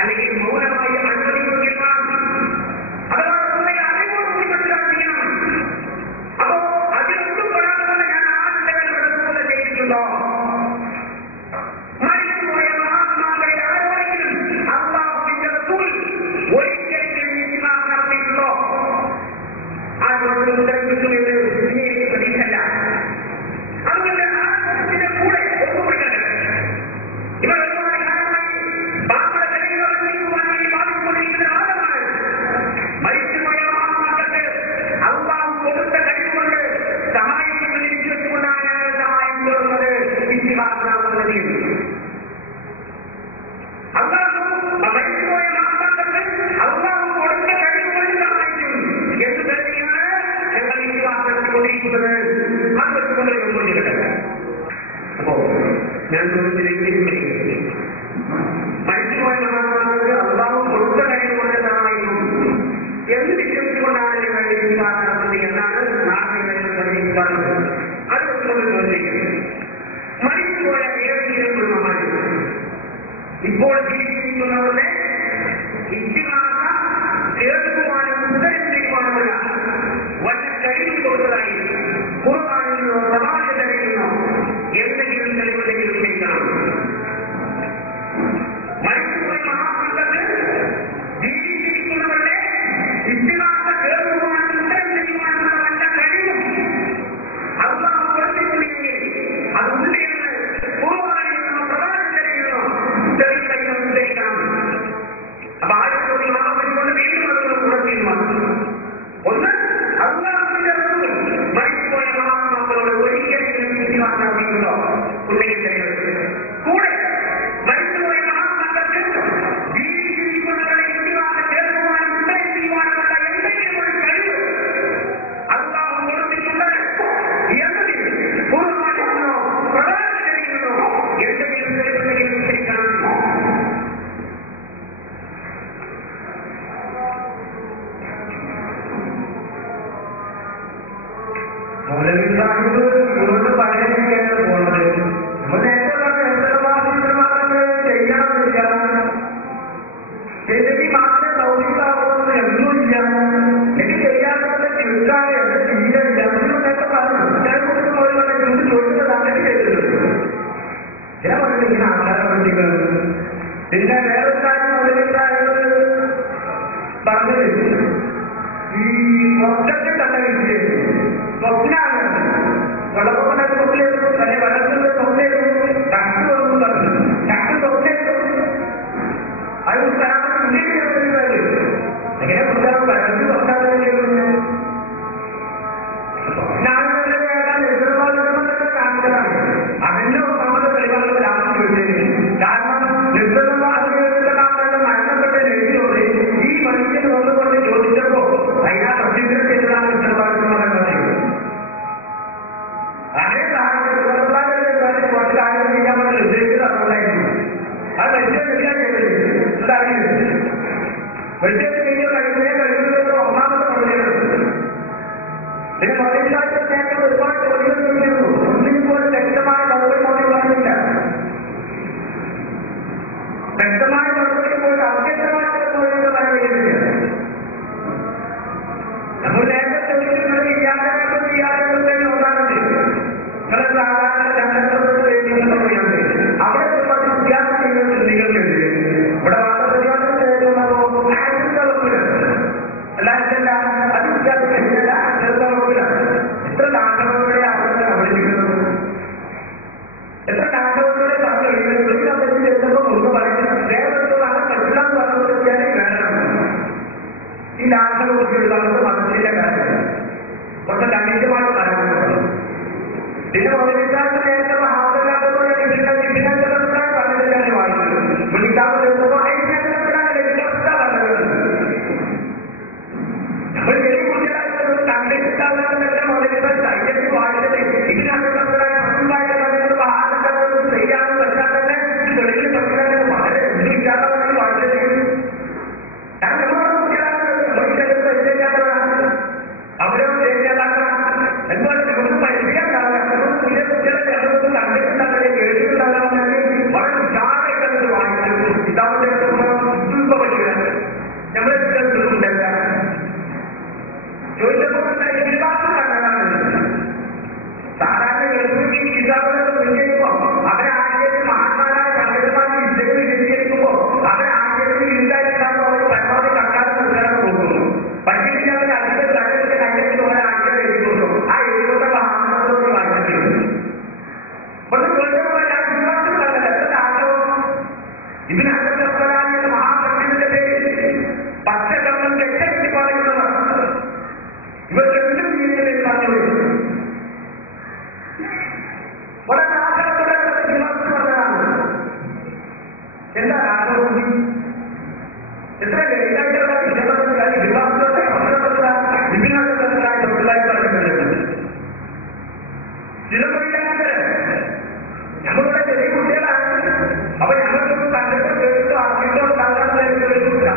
അല്ലെങ്കിൽ മൗനമായി അനുവദിക്കുകയില്ല. അഥവാ റസൂലിന്റെ അറിവോടുകൂടി മനസ്സിലാക്കിക്കണം. അപ്പോ അതിലൊന്നും പെടാതെ ഞാൻ ആദ്യത്തെ റസൂലിനെ ചെയ്തിട്ടുണ്ടോ? മരിച്ചുപോയ മഹാത്മാക്കളെ ആരോടെങ്കിലും അള്ളാഹുവിന്റെ റസൂൽ ഒരിക്കലെങ്കിലും ഇസ്ലാം നടത്തിയിട്ടുണ്ടോ? ആ ചോദ്യത്തിന് ഉത്തരം കിട്ടുമെന്ന് എനിക്ക് പ്രതീക്ഷയല്ല. അതുകൊണ്ട് ആ ചോദ്യത്തിന്റെ കൂടെ ഒത്തുപിടിക്കരുത്. ഇവർ ഒരുപാട് കാലമായി ബാബയുടെ തെളിവുകൾ അറിയിക്കുവാൻ വേണ്ടി ബാധിച്ചുകൊണ്ടിരിക്കുന്ന വാദമാണ്. മരിച്ചുപോയ മഹാത്മാക്കൾക്ക് അള്ളാഹു കൊടുത്ത കഴിവുകൊണ്ട് സഹായിക്കുന്നത് തിരിച്ചു വെച്ചുകൊണ്ടാണ് ഞങ്ങൾ സഹായം ചോദിക്കുന്നത്. വിശ്വാസനാമത്തിൽ അള്ളാഹു മരിച്ചുപോയ മഹാത്മാക്കൾക്ക് അള്ളാഹു കൊടുത്ത കഴിവുകൊണ്ട് സഹായിക്കും എന്ന് തന്നെയാണ് ഞങ്ങൾ വിശ്വാസത്തിക്കൊണ്ടിരിക്കുന്നത്. അത് വെച്ചുകൊണ്ട് കൊണ്ടിരിക്കട്ടെ. അപ്പോ ഞാൻ ചോദിച്ചിലേക്ക് മരിച്ചുപോയ മഹാത്മാക്കൾക്ക് അള്ളാഹു കൊടുത്ത കഴിവുകൊണ്ട് സഹായിക്കും എന്ന് വിശ്വസിച്ചുകൊണ്ടാണ് ഞങ്ങൾ വിശ്വാസത്തിൽ എന്നാണ് നാട്ടിൽ പ്രതീക്ഷിക്കാറുള്ളത്. അത് വെച്ചുകൊണ്ട് ചോദിക്കുന്നത് മരിച്ചുപോയ ഏതെങ്കിലും ഒരു മഹാൻ ഇപ്പോൾ ജീവിച്ചിരിക്കുന്നവരുടെ ഇത്തിഹാസ കേൾക്കുവാനും ഉത്തരം ചെയ്യുവാനുമുള്ള വല്ല കഴിവ് കൊടുത്തതായി ഖുർആനിലോ സമാജത്തിലോ എന്തെങ്കിലും തെളിവുണ്ടെങ്കിൽ ഉന്നയിക്കണം. മരിച്ചുപോയ മഹാത്മാക്കൾക്ക് ജീവിച്ചിരിക്കുന്നവരുടെ ഇത്തിഹാസ കേൾക്കുവാനും ഉത്തരം ചെയ്യുവാനുള്ള വല്ല കഴിവും അള്ളാഹു കൊടുത്തിട്ടുണ്ടെങ്കിൽ അത് ഉണ്ടെന്ന് ഖുർആനിലോ പ്രവാചകനിലോ തെളിവുണ്ടെങ്കിൽ ഉന്നയിക്കണം. അപ്പൊ ആദ്യത്തെ മഹാപരികൊണ്ട് വീണ്ടും അത് ഉറപ്പിക്കുന്നു. ഒന്ന് അള്ളാഹുവിന്റെ റസൂൽ മരിച്ചുപോയ മഹാത്മാക്കളോട് ഒരിക്കലെങ്കിലും വിശ്വാസമുണ്ടോ ഉണ്ടെങ്കിൽ തെളിവ്. കൂടെ മരിച്ചുപോയ മഹാത്മാക്കൾക്ക് ജീവിച്ചിരിക്കുന്നവരുടെ വിശ്വാസം കേൾക്കുവാനും ഉത്തരം ചെയ്യുവാനുമുള്ള എന്തെങ്കിലും ഒരു കഴിവ് അള്ളാഹു കൊടുത്തിട്ടുണ്ട് എന്നതിൽ ഖുർആനിലോ പ്രവാചകനിലോ എന്തെങ്കിലും തെളിവുണ്ടെങ്കിൽ ഉന്നയിക്കണം. ഇവരുടെ പഴയൊക്കെയാണ് പോകുന്നത്. നമ്മൾ നേരത്തെ പറഞ്ഞ എന്തരമാത്രങ്ങൾ ചെയ്യാറില്ല. ശരിക്ക് മാത്രമേ സൗകര്യമാകുന്നത് എന്നുമില്ല. എനിക്ക് ചെയ്യാറുള്ള ചിന്താൻ എന്റെ ചെയ്യില്ല. നേരത്തെ പറഞ്ഞു ഞാൻ കൊടുത്ത് പോലുള്ള ചോദിക്കുന്നത് അങ്ങനെ ചെയ്തിട്ടുണ്ട്. ഞാൻ പറഞ്ഞു ഇങ്ങനെ ആധാരം പഠിക്കുന്നത്. പിന്നെ വേറൊരു കാര്യം പറഞ്ഞത് ഈ മൊത്തത്തിൽ തന്നെ വിഷയം സ്വപ്നാണ്. വെള്ളപ്പൊക്കത്തെ സ്വപ്നേക്കും തന്നെ വെള്ളത്തിന്റെ സ്വപ്നേക്കും ഡക്ട് ഒന്നും പറഞ്ഞു ഡക്ട് സ്വപ്നേക്കും അത് ഉദ്ദേശിക്കുന്നത് എങ്ങനെ പുസ്തകം വെള്ളത്തിൽ സ്വപ്നാണ് കാണിച്ചതാണ്. അതിന്റെ ഒന്നാമത്തെ തെളിവാണ് ലാസ്റ്റ് വിഷയം. കാരണം മരണപ്പെട്ട ലക്ഷ്യോടെ ഈ മനുഷ്യന് വന്നുകൊണ്ട് ചോദിച്ചപ്പോ അതിനകത്ത് നമ്മൾ നേരത്തെ ചോദിക്കുന്നത് ഇയാളുടെ ഒന്നാണ് പല സാധാരണ രണ്ടപ്പെട്ട വേദികളെന്ന് പറയുന്നത് അവിടെ വിദ്യാർത്ഥി ചെയ്യുന്ന നിങ്ങൾക്കുണ്ട്. ഇവിടെ അല്ലാതല്ല അത് വിദ്യാർത്ഥി കഴിഞ്ഞല്ല ചെറുതളവിലാണ്. എത്ര നാട്ടവരുടെ അവസ്ഥ അവതരിപ്പിക്കുന്നത്, എത്ര നാട്ടവരുടെ പറഞ്ഞു ചെല്ലുമ്പോൾ മുമ്പ് പറയുന്നത് ദേവത്തോടാണ് പഠിക്കാൻ പറഞ്ഞത് വേണം. ഈ നാട്ടവ കുറിച്ചുള്ളവർക്ക് മതത്തിന്റെ കാര്യം കുറച്ച് കണ്ണിന്റെമായിട്ട് പറയുന്നത് പിന്നെ മതവിശ്വാസം നേരത്തെ ഹാജരാകുമ്പോൾ പറഞ്ഞിട്ടാണ് വായിച്ചത്. വിളിക്കാതെ നമ്മൾ ചെറിയ കുട്ടികളായിട്ട് കണ്ടിട്ടാകുന്നതല്ല മതവിശ്വാസം സൈന്യത്തിൽ വായിച്ചത്. ഇതിനകത്ത് ഹാജരാകുന്നത് ചെയ്യാമെന്ന് വെച്ചാൽ തന്നെ തെളിവിൽ പഠിക്കാതെ വളരെ വിശ്വാസമാണ് വായിച്ചത്. കാരണം നമ്മുടെ കുട്ടികളാണ് അവരും എന്തുകൊണ്ട് പരിചയമുണ്ടാകാം കണ്ടിട്ടുണ്ടാകെ കേട്ടിട്ടുണ്ടാകാൻ വളരെ വിശാലമായിട്ട് വായിച്ചു. ഇതാവുന്ന പറ്റില്ല നമ്മളെ ഉണ്ടല്ല ചോദിച്ചപ്പോൾ വിശ്വാസം കണ്ടാണ്. സാധാരണ ഗൾഫിൽ കിതാബുകളൊക്കെ വിജയിക്കുമ്പോൾ അവരെ ആശയത്തിൽ മഹാന്മാരായ പണ്ഡിതന്മാർക്ക് വിജയം വിജയിക്കുമ്പോൾ അവരെ ആശയത്തിൽ ഇല്ലാതിരുന്നാലും അവർ പരമാവധി കണ്ടാൽ ഉത്തരം പോകുന്നു. പഠിപ്പിച്ച് അവർ അതിന്റെ തലത്തിന്റെ കയ്യിൽ ഓരോ ആശയം എഴുതുന്നു. ആ എഴുതുന്ന മഹാന്മാരോട് വായിച്ചിട്ടുണ്ട്. പക്ഷെ ചോദിച്ചപ്പോൾ വിശ്വാസം കണ്ടത് എത്ര ആഗ്രഹം ഇതിനകത്ത് മഹാപണ്ഡിതന്റെ പേര് പച്ചക്കമ്മൽ തെറ്റി പറയുന്നതാണ്. ഇവർക്ക് എന്തും ജീവിതത്തിൽ പറഞ്ഞത് വളരെ ആഗ്രഹത്തോടെ വിശ്വാസം പറഞ്ഞതാണ്. എന്താ ആഗ്രഹം? എത്ര ലളിതമായിട്ടുള്ള വിശ്വാസത്തോടെ വിഭിന്നതരായ തൊഴിലായി പറഞ്ഞിട്ടുണ്ട്. ചില തൊഴിലാളികൾ നമ്മളുടെ ചെറിയ കുട്ടികളാണ്. അപ്പൊ ഞങ്ങൾക്ക് കണ്ടിട്ട് കേട്ടോ അറിഞ്ഞിട്ടോ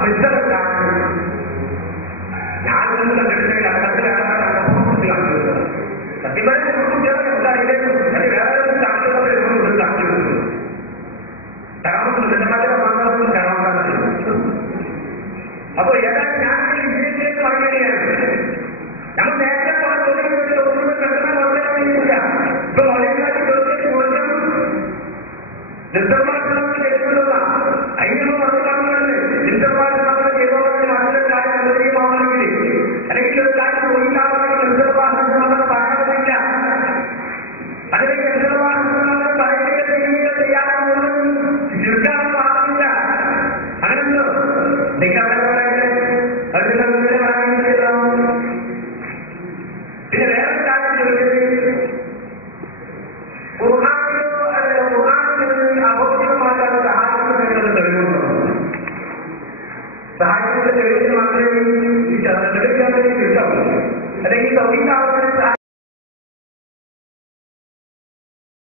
മനസ്സിലാക്കാം. ഞാനൊന്നും കണ്ടിട്ടില്ല. സത്യമായ കുട്ടികളെ എന്തായാലും വേറെ കാണിച്ചു അപ്പൊ ഏതായാലും ഞാൻ വിജയത്തിലേക്ക് പറയുകയാണ്. നമ്മൾ നേരത്തെ കണ്ടന വളരെയില്ല. ഇപ്പൊ വളരെക്കാട്ടി ചോദ്യം നിർദ്ദർമാർക്കുള്ള കേൾക്കുന്നില്ല. അതിനുള്ള മനസ്സിലാക്കുന്നുണ്ട്. നിർദ്ദർമാർക്ക് ചെയ്തോളെ മറ്റൊരു കാര്യം അനുവദനീയമാണെങ്കിൽ അല്ലെങ്കിൽ ഒരു കാര്യം ഒഴിക്കാമെങ്കിൽ നിർദ്ദർമാർക്കുള്ള പറയാനില്ല. അല്ലെങ്കിൽ നിർദ്ദർമാർക്കുള്ള പറയുന്നത് ചെയ്യാമെന്നുള്ളത് നിർദ്ദാനം പാടില്ല. അങ്ങനെയുണ്ടോ? പിന്നെ വേറെ കാര്യം ചോദിച്ചത് അബോധമാക്കാൻ സഹായിക്കുമെന്നത് തെളിവുണ്ടോ? സഹായിക്കുന്ന തെളിവിന് മാത്രമേ ഈ തെളിയിക്കാൻ വേണ്ടി